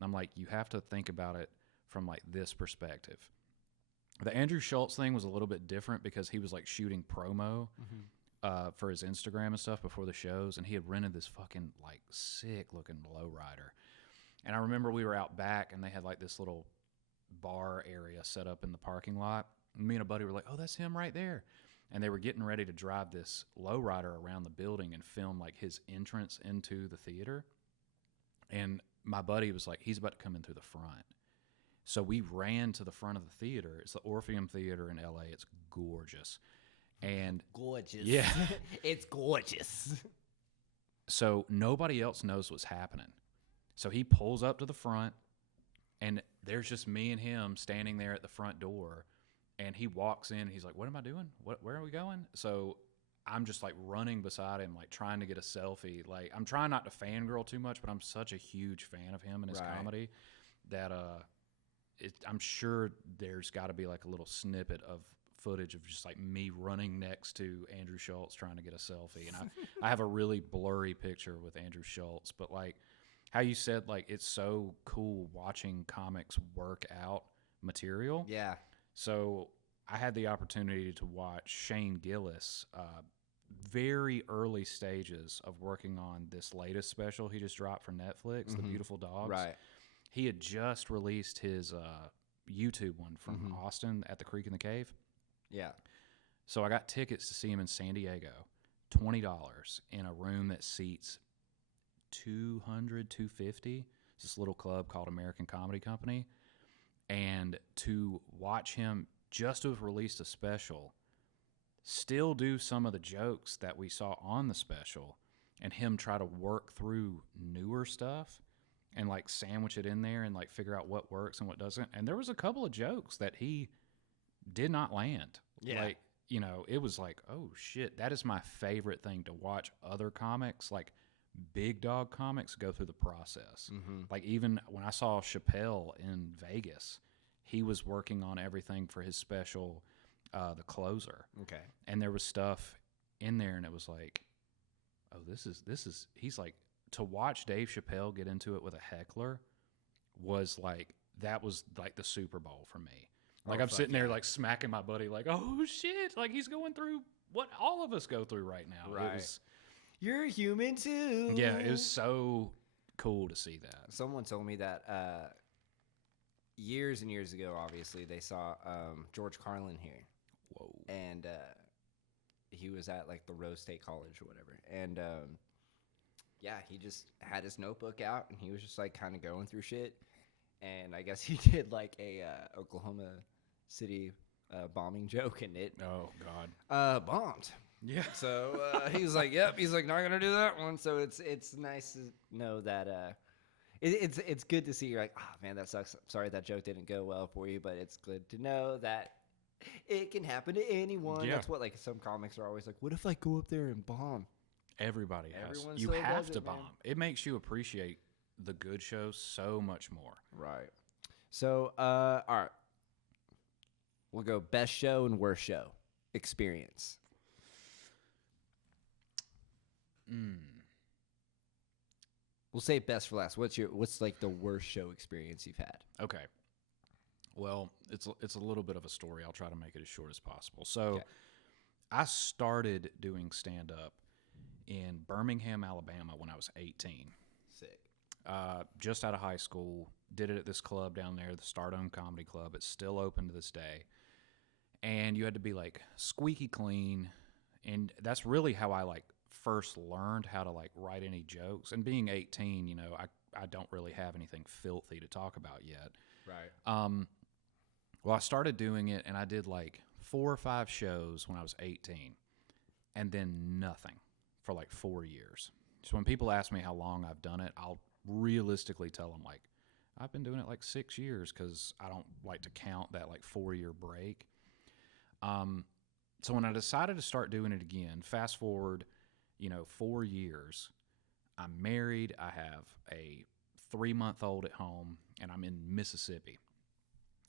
I'm like, you have to think about it from like this perspective. The Andrew Schultz thing was a little bit different because he was like shooting promo for his Instagram and stuff before the shows. And he had rented this fucking like sick looking lowrider. And I remember we were out back and they had like this little bar area set up in the parking lot. And me and a buddy were like, oh, that's him right there. And they were getting ready to drive this lowrider around the building and film like his entrance into the theater. And my buddy was like, he's about to come in through the front. So we ran to the front of the theater. It's the Orpheum Theater in LA. It's gorgeous. And gorgeous. Yeah. It's gorgeous. So nobody else knows what's happening. So he pulls up to the front, and there's just me and him standing there at the front door. And he walks in, and he's like, what am I doing? Where are we going? So I'm just like running beside him, like trying to get a selfie. Like, I'm trying not to fangirl too much, but I'm such a huge fan of him and his comedy that I'm sure there's got to be like a little snippet of footage of just like me running next to Andrew Schultz trying to get a selfie. And I have a really blurry picture with Andrew Schultz, but like how you said, like, it's so cool watching comics work out material. Yeah. So I had the opportunity to watch Shane Gillis, very early stages of working on this latest special he just dropped for Netflix, The Beautiful Dogs. Right. He had just released his YouTube one from Austin at the Creek in the Cave. Yeah. So I got tickets to see him in San Diego, $20 in a room that seats 200, 250. It's this little club called American Comedy Company. And to watch him just have released a special, still do some of the jokes that we saw on the special, and him try to work through newer stuff and like sandwich it in there and like figure out what works and what doesn't. And there was a couple of jokes that he did not land. Yeah. Like, you know, it was like, oh shit, that is my favorite thing, to watch other comics, like big dog comics, go through the process. Like, even when I saw Chappelle in Vegas, he was working on everything for his special, The Closer. Okay. And there was stuff in there, and it was like, oh, this is, he's like, to watch Dave Chappelle get into it with a heckler was like, that was like the Super Bowl for me. Like, I'm sitting there like smacking my buddy like, oh shit, like he's going through what all of us go through right now. Right. You're human too. Yeah, it was so cool to see that. Someone told me that years and years ago, obviously, they saw George Carlin here. Whoa. And he was at like the Rose State College or whatever. And yeah, he just had his notebook out, and he was just like kind of going through shit. And I guess he did like a Oklahoma City bombing joke, and it Oh God. bombed. Yeah. So he was like, "Yep." He's like, "Not gonna do that one." So it's nice to know that it's good to see. You're like, "Oh man, that sucks. Sorry that joke didn't go well for you," but it's good to know that it can happen to anyone. Yeah. That's what like some comics are always like. What if I go up there and bomb? Everybody has. Everyone You still have does to it, man. bomb. It makes you appreciate the good shows so much more. Right. So all right, we'll go best show and worst show experience. We'll say best for last. What's like the worst show experience you've had? Okay. Well, it's a little bit of a story. I'll try to make it as short as possible. So, Okay. I started doing stand up in Birmingham, Alabama when I was 18. Sick. Just out of high school, did it at this club down there, the Stardome Comedy Club. It's still open to this day. And you had to be like squeaky clean, and that's really how I like first learned how to like write any jokes. And being 18, you know, I don't really have anything filthy to talk about yet. Right. Well, I started doing it, and I did like 4 or 5 shows when I was 18, and then nothing for like 4 years. So when people ask me how long I've done it, I'll realistically tell them like, I've been doing it like 6 years, because I don't like to count that like 4-year break. So when I decided to start doing it again, fast forward, 4 years, I'm married, I have a 3-month-old at home, and I'm in Mississippi.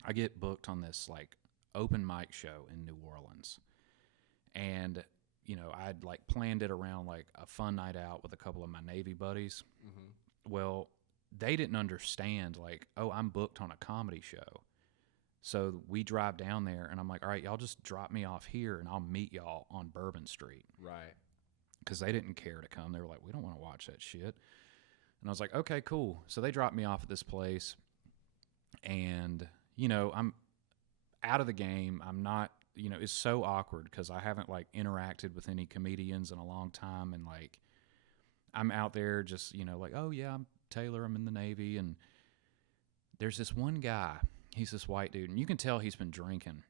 I get booked on this like open mic show in New Orleans. And, I'd like planned it around like a fun night out with a couple of my Navy buddies. Mm-hmm. Well, they didn't understand like, oh, I'm booked on a comedy show. So we drive down there, and I'm like, all right, y'all just drop me off here, and I'll meet y'all on Bourbon Street. Right. Because they didn't care to come. They were like, we don't want to watch that shit. And I was like, okay, cool. So they dropped me off at this place, and, I'm out of the game. I'm not, it's so awkward because I haven't, like, interacted with any comedians in a long time, and, like, I'm out there just, like, oh, yeah, I'm Taylor. I'm in the Navy. And there's this one guy. He's this white dude. And you can tell he's been drinking.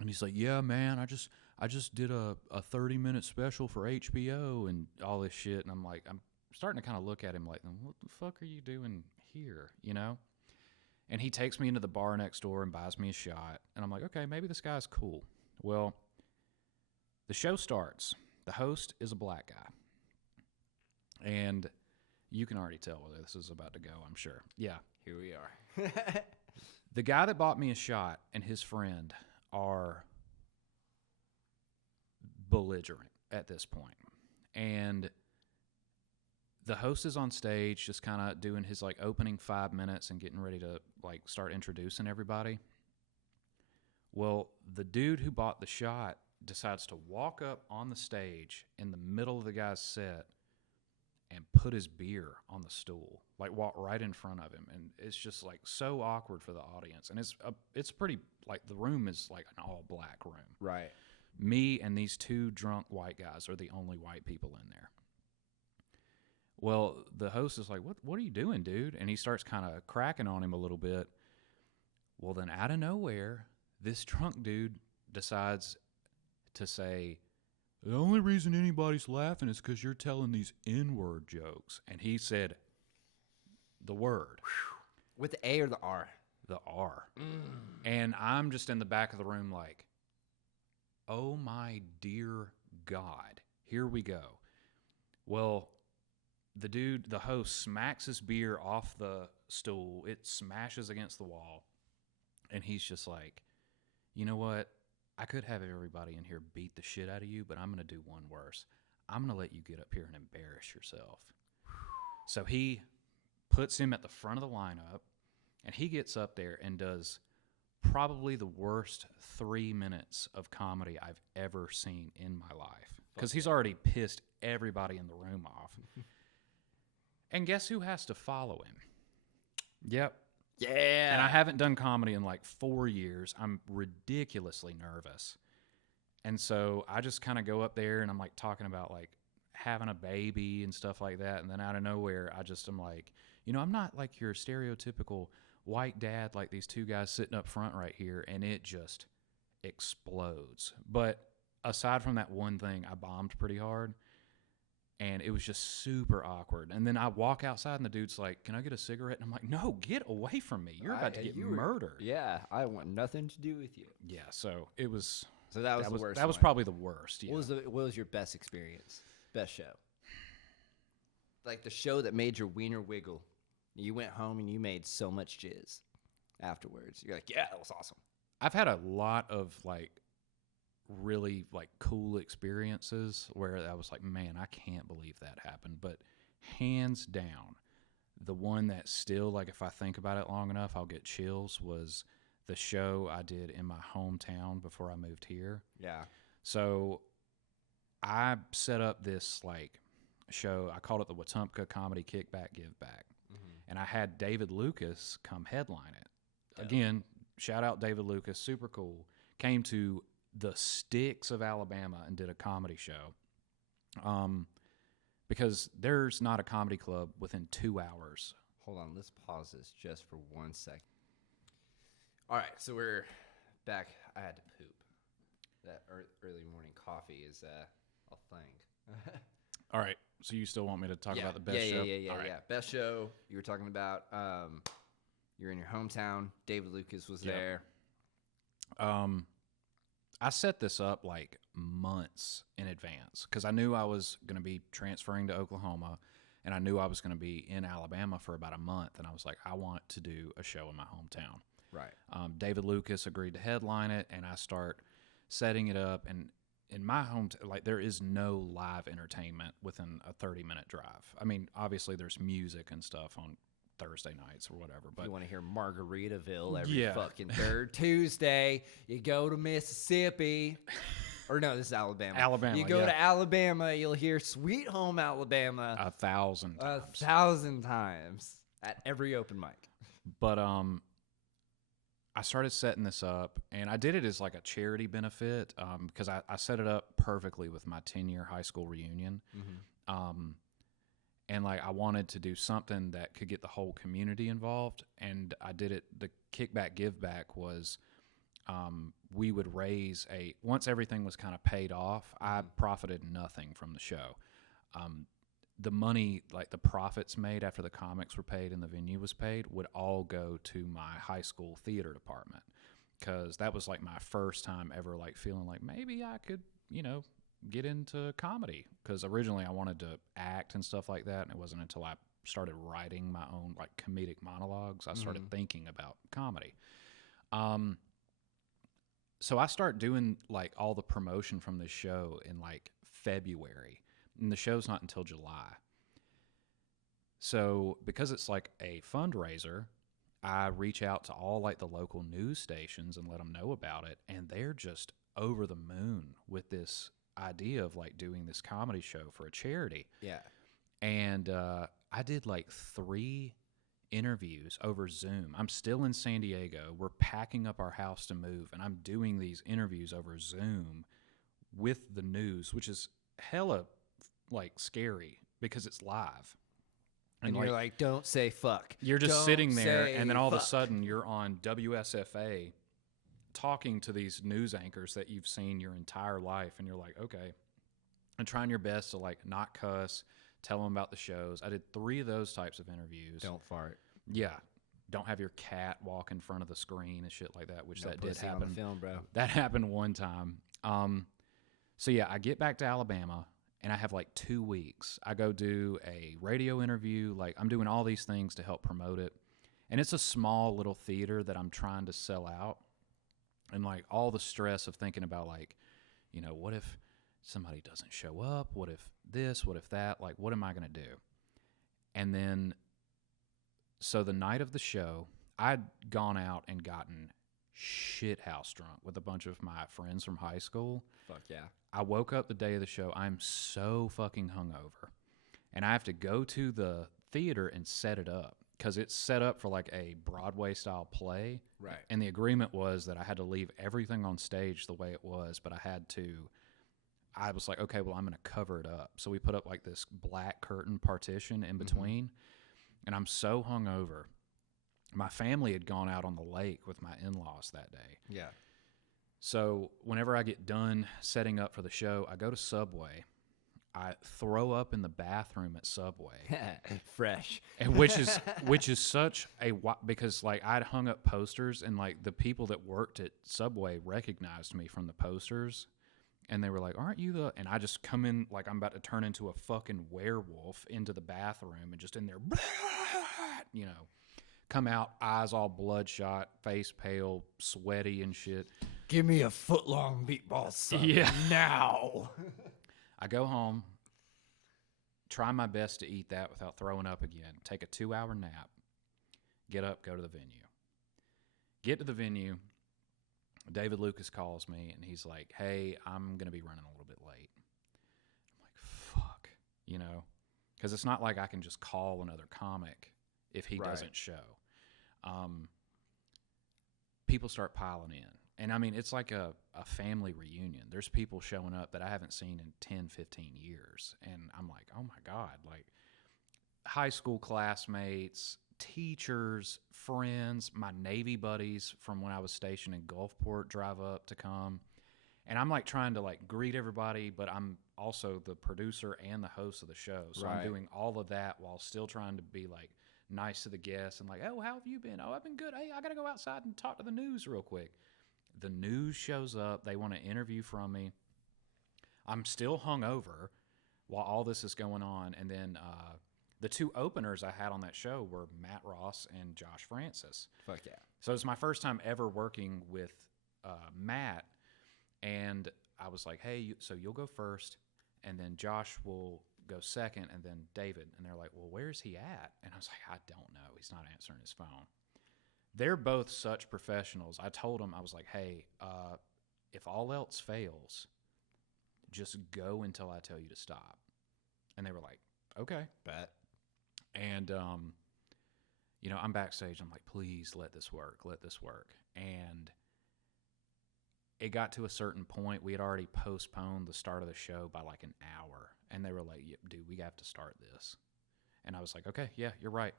And he's like, yeah, man, I just did a 30-minute special for HBO and all this shit. And I'm like, I'm starting to kind of look at him like, what the fuck are you doing here, you know? And he takes me into the bar next door and buys me a shot. And I'm like, okay, maybe this guy's cool. Well, the show starts. The host is a black guy. And you can already tell whether this is about to go, I'm sure. Yeah. Here we are. The guy that bought me a shot and his friend are belligerent at this point. And the host is on stage just kind of doing his like opening 5 minutes and getting ready to like start introducing everybody. Well, the dude who bought the shot decides to walk up on the stage in the middle of the guy's set and put his beer on the stool, like walk right in front of him. And it's just like so awkward for the audience. And it's pretty, like the room is like an all black room. Right. Me and these two drunk white guys are the only white people in there. Well, the host is like, what are you doing, dude? And he starts kind of cracking on him a little bit. Well, then out of nowhere, this drunk dude decides to say, the only reason anybody's laughing is because you're telling these N-word jokes. And he said the word. With the A or the R? The R. And I'm just in the back of the room like, oh my dear God, here we go. Well, the host smacks his beer off the stool. It smashes against the wall. And he's just like, you know what? I could have everybody in here beat the shit out of you, but I'm going to do one worse. I'm going to let you get up here and embarrass yourself. So he puts him at the front of the lineup, and he gets up there and does probably the worst 3 minutes of comedy I've ever seen in my life. Because he's already pissed everybody in the room off. And guess who has to follow him? Yep. Yeah. And I haven't done comedy in like 4 years. I'm ridiculously nervous. And so I just kind of go up there and I'm like talking about like having a baby and stuff like that. And then out of nowhere, I'm like, you know, I'm not like your stereotypical white dad like these two guys sitting up front right here. And it just explodes. But aside from that one thing, I bombed pretty hard. And it was just super awkward. And then I walk outside, and the dude's like, can I get a cigarette? And I'm like, no, get away from me. You're about to get murdered. Yeah, I want nothing to do with you. Yeah, so it was... So that was the worst That was one. probably the worst, yeah. What was your best experience? Best show? Like the show that made your wiener wiggle. You went home, and you made so much jizz afterwards. You're like, yeah, that was awesome. I've had a lot of, like, really like cool experiences where I was like, man, I can't believe that happened. But hands down, the one that still, like, if I think about it long enough, I'll get chills, was the show I did in my hometown before I moved here. Yeah. So I set up this like show. I called it the Wetumpka Comedy Kickback Give Back. And I had David Lucas come headline it. Dope. Again, shout out David Lucas, super cool. Came to the sticks of Alabama and did a comedy show. Because there's not a comedy club within 2 hours. Hold on, let's pause this just for 1 second. All right, so we're back. I had to poop. That early morning coffee is a thing. All right, so you still want me to talk about the best show? Yeah. Best show you were talking about. You're in your hometown. David Lucas was there. I set this up like months in advance because I knew I was going to be transferring to Oklahoma, and I knew I was going to be in Alabama for about a month, and I was like, I want to do a show in my hometown. Right. David Lucas agreed to headline it, and I start setting it up. And in my hometown, like, there is no live entertainment within a 30-minute drive. I mean, obviously there's music and stuff on Thursday nights or whatever, but you want to hear Margaritaville every fucking third Tuesday. You go to Mississippi, or no, this is Alabama. Alabama. You go to Alabama, you'll hear "Sweet Home Alabama" 1,000 times. 1,000 times at every open mic. But I started setting this up, and I did it as like a charity benefit because I set it up perfectly with my 10-year high school reunion. And like I wanted to do something that could get the whole community involved, and I did it. The kickback give back was we would raise once everything was kind of paid off, I profited nothing from the show. The money, like the profits made after the comics were paid and the venue was paid, would all go to my high school theater department, because that was like my first time ever like feeling like maybe I could, get into comedy, because originally I wanted to act and stuff like that, and it wasn't until I started writing my own like comedic monologues I started thinking about comedy. So I start doing like all the promotion from this show in like February, and the show's not until July. So because it's like a fundraiser, I reach out to all like the local news stations and let them know about it, and they're just over the moon with this idea of like doing this comedy show for a charity. Yeah. And I did like 3 interviews over Zoom. I'm still in San Diego. We're packing up our house to move, and I'm doing these interviews over Zoom with the news, which is hella like scary because it's live. And you're like, don't say fuck. You're just Don't sitting there, say and then all of a fuck. sudden you're on WSFA talking to these news anchors that you've seen your entire life, and you're like, okay, and trying your best to like not cuss, tell them about the shows. I did 3 of those types of interviews. Don't fart. Yeah. Don't have your cat walk in front of the screen and shit like that, which No that did pussy on happen. the film, bro. That happened one time. So yeah, I get back to Alabama, and I have like 2 weeks. I go do a radio interview. Like I'm doing all these things to help promote it. And it's a small little theater that I'm trying to sell out. And like all the stress of thinking about like, what if somebody doesn't show up? What if this? What if that? Like, what am I going to do? And then, so the night of the show, I'd gone out and gotten shithouse drunk with a bunch of my friends from high school. Fuck yeah. I woke up the day of the show. I'm so fucking hungover. And I have to go to the theater and set it up, because it's set up for like a Broadway-style play. Right. And the agreement was that I had to leave everything on stage the way it was, but I was like, okay, well, I'm going to cover it up. So we put up like this black curtain partition in between, and I'm so hungover. My family had gone out on the lake with my in-laws that day. Yeah. So whenever I get done setting up for the show, I go to Subway. I throw up in the bathroom at Subway. Fresh. And which is such a, because like I'd hung up posters, and like the people that worked at Subway recognized me from the posters, and they were like, aren't you the, and I just come in like I'm about to turn into a fucking werewolf into the bathroom, and just in there, come out, eyes all bloodshot, face pale, sweaty and shit. Give me a foot-long meatball sub now. I go home, try my best to eat that without throwing up again, take a 2-hour nap, get up, go to the venue. Get to the venue, David Lucas calls me, and he's like, hey, I'm going to be running a little bit late. I'm like, fuck, because it's not like I can just call another comic if he doesn't show. People start piling in. And I mean, it's like a family reunion. There's people showing up that I haven't seen in 10, 15 years. And I'm like, oh my God, like high school classmates, teachers, friends, my Navy buddies from when I was stationed in Gulfport drive up to come. And I'm like trying to like greet everybody, but I'm also the producer and the host of the show. So I'm doing all of that while still trying to be like nice to the guests and like, oh, how have you been? Oh, I've been good. Hey, I got to go outside and talk to the news real quick. The news shows up. They want to interview from me. I'm still hungover while all this is going on. And then the 2 openers I had on that show were Matt Ross and Josh Francis. Fuck yeah. So it's my first time ever working with Matt. And I was like, hey, so you'll go first, and then Josh will go second, and then David. And they're like, well, where's he at? And I was like, I don't know. He's not answering his phone. They're both such professionals. I told them, I was like, hey, if all else fails, just go until I tell you to stop. And they were like, okay. Bet. And, I'm backstage. I'm like, please let this work. Let this work. And it got to a certain point. We had already postponed the start of the show by like an hour. And they were like, dude, we have to start this. And I was like, okay, yeah, you're right.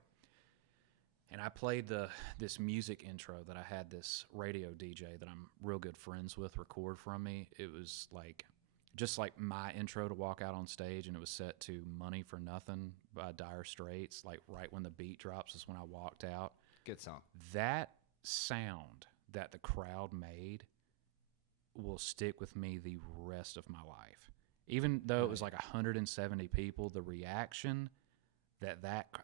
And I played this music intro that I had this radio DJ that I'm real good friends with record from me. It was like just like my intro to walk out on stage, and it was set to Money for Nothing by Dire Straits. Like right when the beat drops is when I walked out. Good song. That sound that the crowd made will stick with me the rest of my life. Even though it was like 170 people, the reaction that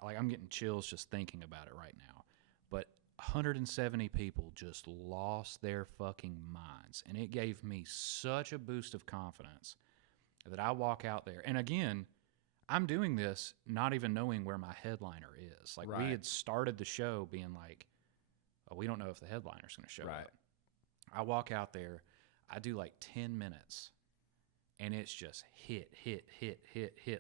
like I'm getting chills just thinking about it right now. But 170 people just lost their fucking minds, and it gave me such a boost of confidence that I walk out there. And again, I'm doing this not even knowing where my headliner is. Like we had started the show being like, oh, we don't know if the headliner's going to show up. I walk out there, I do like 10 minutes, and it's just hit.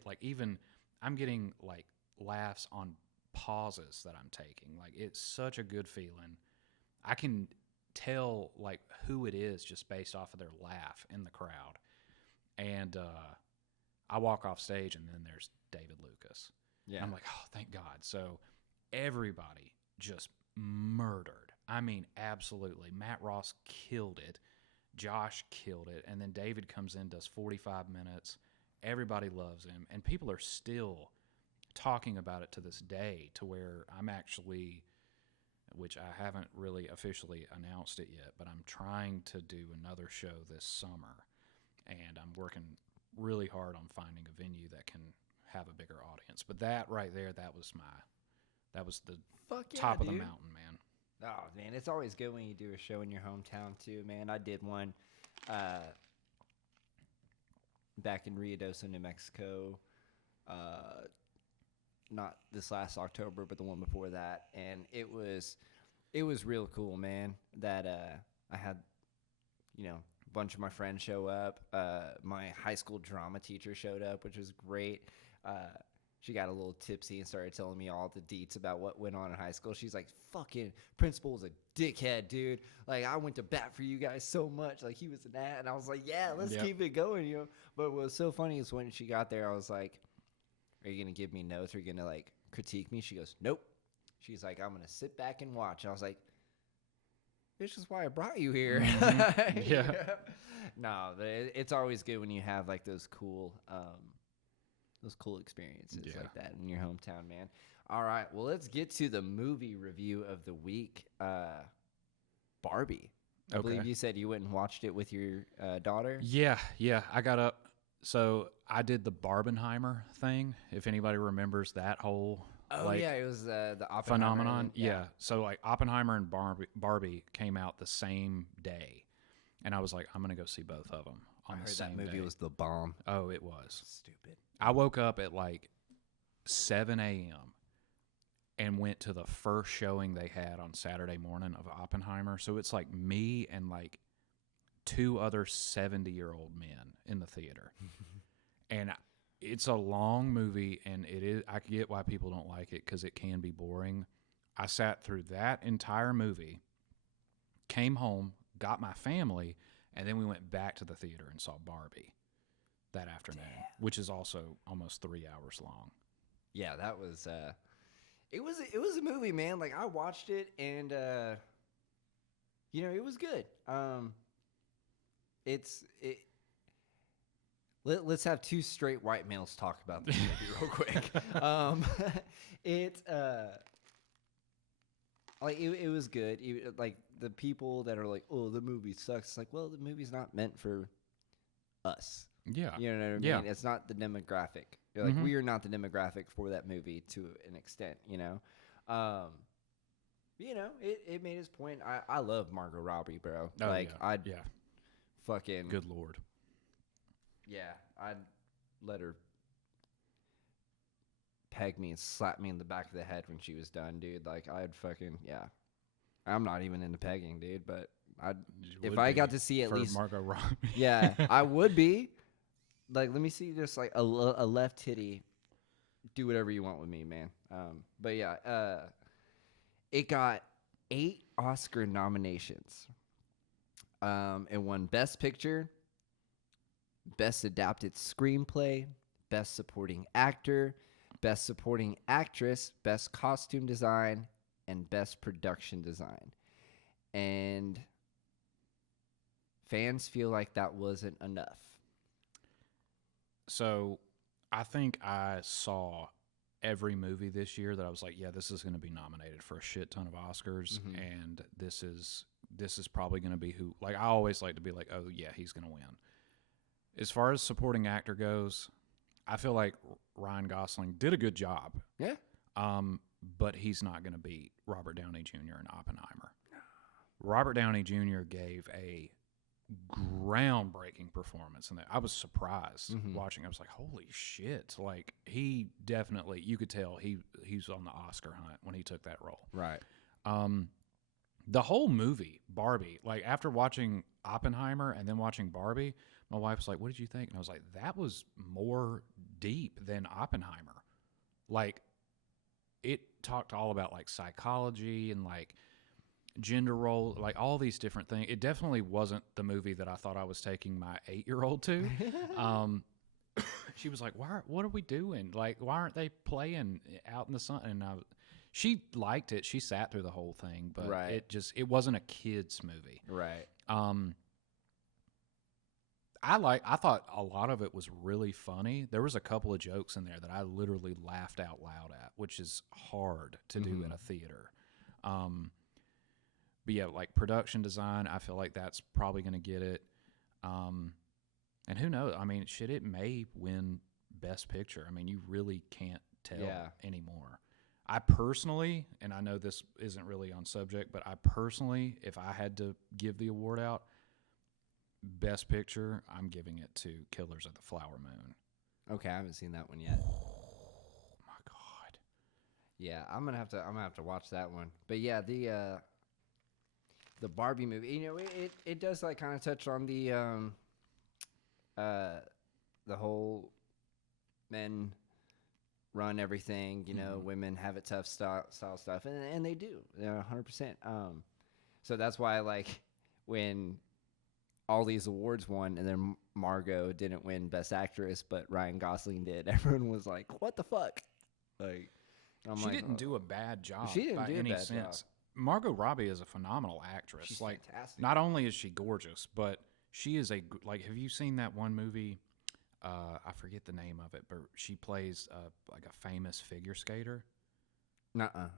Like even I'm getting like laughs on pauses that I'm taking. Like it's such a good feeling. I can tell like who it is just based off of their laugh in the crowd. And I walk off stage, and then there's David Lucas. Yeah. And I'm like, oh, thank God. So everybody just murdered. I mean, absolutely. Matt Ross killed it. Josh killed it. And then David comes in, does 45 minutes. Everybody loves him. And people are still talking about it to this day, to where I'm actually, which I haven't really officially announced it yet, but I'm trying to do another show this summer. And I'm working really hard on finding a venue that can have a bigger audience. But that right there, that was the top of the mountain, man. Oh, man, it's always good when you do a show in your hometown, too, man. I did one back in Ruidoso, New Mexico, not this last October, but the one before that. And it was real cool, man, that I had, a bunch of my friends show up. My high school drama teacher showed up, which was great. She got a little tipsy and started telling me all the deets about what went on in high school. She's like, fucking principal was a dickhead, dude. Like, I went to bat for you guys so much. Like, he was an ass. And I was like, yeah, let's keep it going, But what was so funny is when she got there, I was like, are you going to give me notes? Are you going to, like, critique me? She goes, nope. She's like, I'm going to sit back and watch. And I was like, this is why I brought you here. Mm-hmm. Yeah. No, it's always good when you have, like, those cool experiences like that in your hometown, man. All right, well, let's get to the movie review of the week. Barbie. I believe you said you went and watched it with your daughter. Yeah. I got up. So I did the Barbenheimer thing, if anybody remembers that whole it was the Oppenheimer phenomenon. Yeah. So like Oppenheimer and Barbie came out the same day, and I was like, I'm gonna go see both of them on the same day. That movie was the bomb. Oh, it was stupid. I woke up at like 7 a.m. and went to the first showing they had on Saturday morning of Oppenheimer. So it's like me and like two other 70-year-old men in the theater. And it's a long movie, and it is. I get why people don't like it because it can be boring. I sat through that entire movie, came home, got my family, and then we went back to the theater and saw Barbie that afternoon, which is also almost 3 hours long. Yeah, that was it was a movie, man. Like I watched it, and it was good. Let's have two straight white males talk about this movie real quick. It was good. Like the people that are like, oh, the movie sucks. It's like, well, the movie's not meant for us. Yeah. You know what I mean? Yeah. It's not the demographic. You're like, we are not the demographic for that movie to an extent, It made its point. I love Margot Robbie, bro. Oh, I'd fucking... Good Lord. Yeah, I'd let her peg me and slap me in the back of the head when she was done, dude. Like, I'd fucking... Yeah. I'm not even into pegging, dude, but if I got to see at least... Margot Robbie. Yeah, I would be. Like, let me see just like a left titty. Do whatever you want with me, man. But yeah, it got 8 Oscar nominations. It won Best Picture, Best Adapted Screenplay, Best Supporting Actor, Best Supporting Actress, Best Costume Design, and Best Production Design. And fans feel like that wasn't enough. So I think I saw every movie this year that I was like, yeah, this is going to be nominated for a shit ton of Oscars, and this is probably going to be who. Like, I always like to be like, oh yeah, he's going to win. As far as supporting actor goes, I feel like Ryan Gosling did a good job. Yeah. But he's not going to beat Robert Downey Jr. in Oppenheimer. Robert Downey Jr. gave a groundbreaking performance, and I was surprised watching. I was like, holy shit. Like, he definitely, you could tell he's on the Oscar hunt when he took that role. Right. The whole movie, Barbie, like after watching Oppenheimer and then watching Barbie, my wife was like, what did you think? And I was like, that was more deep than Oppenheimer. Like, it talked all about like psychology and like gender role, like all these different things. It definitely wasn't the movie that I thought I was taking my 8-year-old to. She was like, what are we doing? Like, why aren't they playing out in the sun? And she liked it. She sat through the whole thing, but it wasn't a kid's movie. Right. I thought a lot of it was really funny. There was a couple of jokes in there that I literally laughed out loud at, which is hard to do in a theater. But yeah, like production design, I feel like that's probably going to get it. And who knows? I mean, shit, it may win Best Picture. I mean, you really can't tell anymore. I personally, and I know this isn't really on subject, but I personally, if I had to give the award out, Best Picture, I'm giving it to Killers of the Flower Moon. Okay, I haven't seen that one yet. Oh my god. Yeah, I'm gonna have to watch that one. But yeah, the Barbie movie, you know, it does like kind of touch on the whole men run everything, you know, women have it tough style stuff, and they do, you know, 100%. So that's why, like, when all these awards won, and then Margot didn't win Best Actress, but Ryan Gosling did. Everyone was like, "What the fuck?" Like, she didn't do a bad job. She didn't by do any a bad sense. job. Margot Robbie is a phenomenal actress. She's like, fantastic. not only is she gorgeous, but she is like. Have you seen that one movie? I forget the name of it, but she plays like a famous figure skater. Nuh-uh.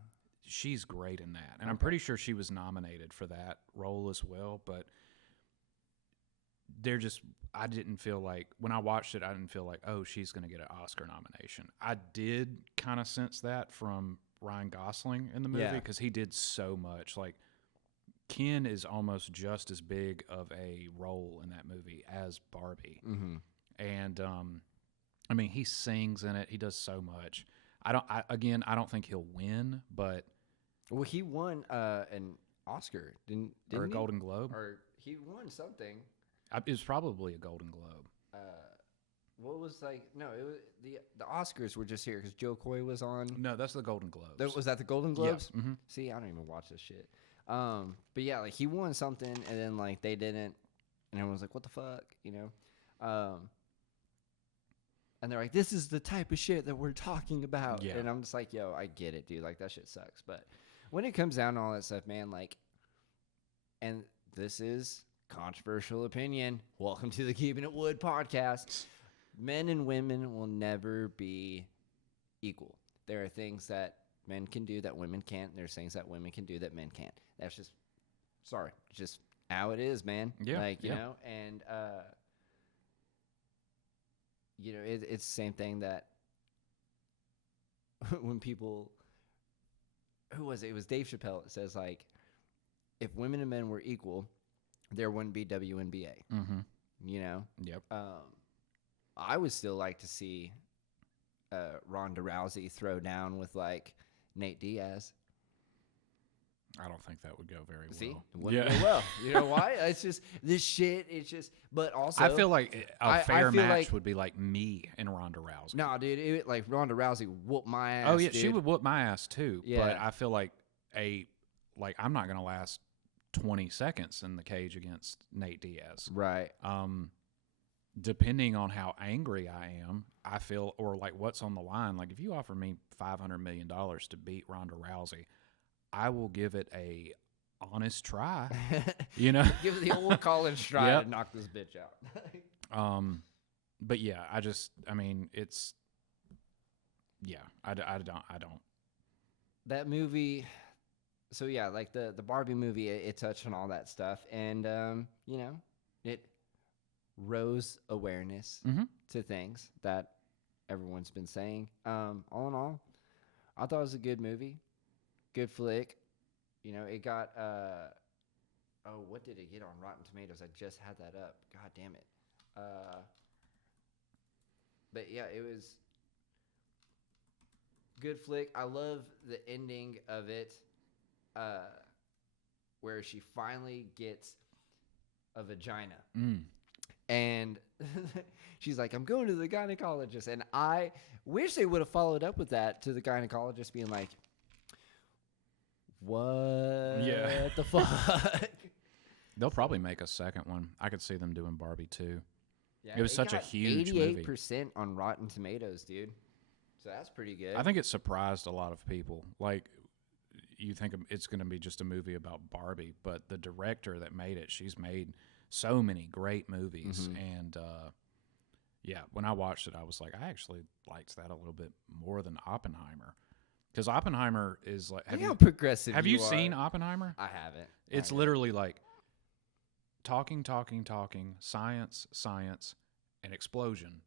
She's great in that, and I'm pretty sure she was nominated for that role as well. But I didn't feel like, when I watched it, I didn't feel like, oh, she's going to get an Oscar nomination. I did kind of sense that from Ryan Gosling in the movie, because he did so much. Like, Ken is almost just as big of a role in that movie as Barbie. And I mean, he sings in it. He does so much. I don't think he'll win, but well, he won an Oscar, didn't or a he? Golden Globe, or he won something. It was probably a Golden Globe. What was like? No, it was the Oscars were just here because Joe Coy was on. No, that's the Golden Globes. Was that the Golden Globes? Yeah. See, I don't even watch this shit. But yeah, like he won something, and then like they didn't, and everyone was like, "What the fuck?" You know. And they're like, "This is the type of shit that we're talking about." Yeah. And I'm just like, "Yo, I get it, dude. Like that shit sucks." But when it comes down to all that stuff, man, like, and this is controversial opinion. Welcome to the Keeping It Wood podcast. Men and women will never be equal. There are things that men can do that women can't. There's things that women can do that men can't. That's just, just how it is, man. Yeah. Like, you know, and, you know, it's the same thing that when people, who was it? It was Dave Chappelle. It says, like, if women and men were equal, there wouldn't be WNBA. You know? Yep. I would still like to see Ronda Rousey throw down with, like, Nate Diaz. I don't think that would go very well. See? It wouldn't go well. You know why? It's just, this shit, it's just, but also. I feel like a fair match like, would be like me and Ronda Rousey. No, dude, like Ronda Rousey whooped my ass. Oh, yeah, dude. she would whoop my ass too. Yeah. But I feel like I'm not going to last 20 seconds in the cage against Nate Diaz. Right. Depending on how angry I am, I feel, or like what's on the line. Like if you offer me $500 million to beat Ronda Rousey, I will give it a honest try. You know, Give it the old college try Yep. to knock this bitch out. But yeah, I mean, it's, yeah, I don't. That movie. So yeah, like the Barbie movie, it touched on all that stuff, and you know, it rose awareness Mhm. to things that everyone's been saying. All in all, I thought it was a good movie, good flick. You know, it got oh, what did it get on Rotten Tomatoes? I just had that up. God damn it. But yeah, it was good flick. I love the ending of it, where she finally gets a vagina. And she's like, I'm going to the gynecologist. And I wish they would have followed up with that to the gynecologist being like, what the fuck? They'll probably make a second one. I could see them doing Barbie too. Yeah, It was such a got huge movie. 88% on Rotten Tomatoes, dude. So that's pretty good. I think it surprised a lot of people. Like, you think it's going to be just a movie about Barbie, but the director that made it, she's made so many great movies. And yeah, when I watched it, I was like, I actually liked that a little bit more than Oppenheimer. Because Oppenheimer is like, Look how progressive have you are. seen Oppenheimer? I haven't. It's literally like talking, science, an explosion,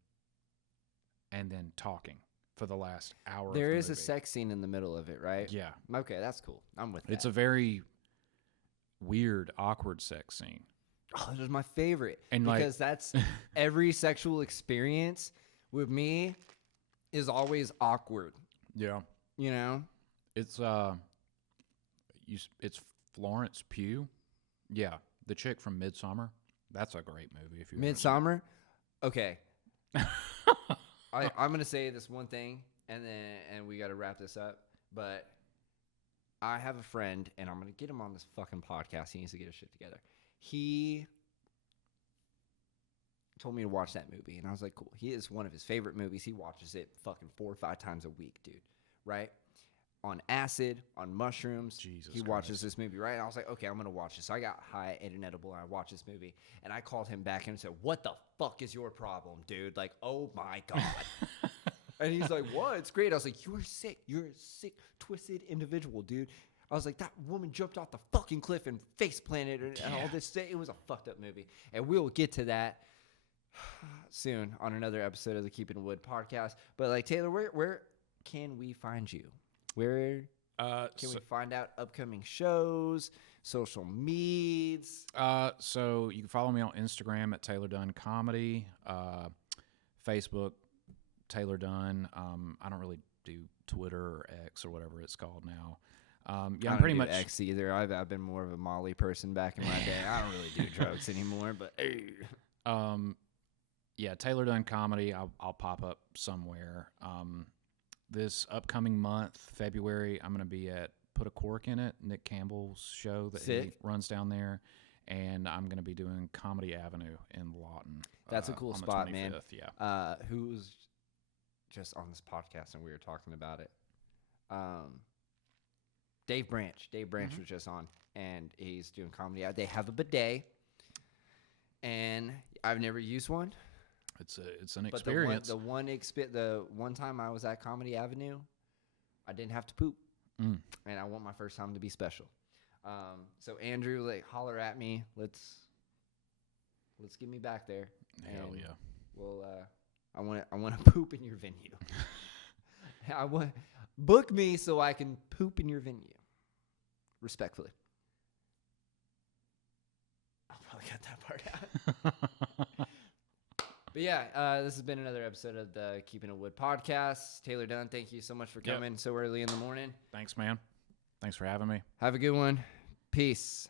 and then talking for the last hour. There of the is a movie. sex scene in the middle of it, right? Yeah. Okay, that's cool. I'm with that. It's a very weird, awkward sex scene. Oh, it was my favorite. And because that's every sexual experience with me is always awkward. Yeah. You know? It's it's Florence Pugh. Yeah, the chick from Midsommar. That's a great movie. If you Midsommar? Okay. I'm gonna say this one thing, and we got to wrap this up. But I have a friend, and I'm gonna get him on this fucking podcast. He needs to get his shit together. He told me to watch that movie, and I was like, cool. He is one of his favorite movies. He watches it fucking 4 or 5 times a week, dude. Right? On acid, on mushrooms. He watches this movie, right? And I was like, okay, I'm going to watch this. So I got high, ate an edible, and I watched this movie. And I called him back and said, what the fuck is your problem, dude? Like, oh my God. And he's like, what? It's great. I was like, you're sick. You're a sick, twisted individual, dude. I was like, that woman jumped off the fucking cliff and face planted and all this. It was a fucked up movie. And we'll get to that soon on another episode of the Keeping It Wood podcast. But like, Taylor, where can we find you? Where can we find out upcoming shows, social meds? So you can follow me on Instagram at Taylor Dunn Comedy, Facebook Taylor Dunn. I don't really do Twitter or X or whatever it's called now. Yeah, I'm pretty much X either. I've been more of a Molly person back in my day. I don't really do drugs anymore, but yeah, Taylor Dunn Comedy. I'll pop up somewhere. This upcoming month, February, I'm going to be at Put a Cork in It, Nick Campbell's show that he runs down there, and I'm going to be doing Comedy Avenue in Lawton. That's a cool on the spot, 25th, man. Yeah. Who's just on this podcast and we were talking about it? Dave Branch. Dave Branch was just on, and he's doing comedy. They have a bidet, and I've never used one. It's an experience. The one time I was at Comedy Avenue, I didn't have to poop, and I want my first time to be special. So Andrew, like, holler at me. Let's get me back there. Hell yeah. Well, I want to poop in your venue. I want book me so I can poop in your venue. Respectfully. I'll probably cut that part out. But yeah, this has been another episode of the Keeping It Wood podcast. Taylor Dunn, thank you so much for coming so early in the morning. Thanks, man. Thanks for having me. Have a good one. Peace.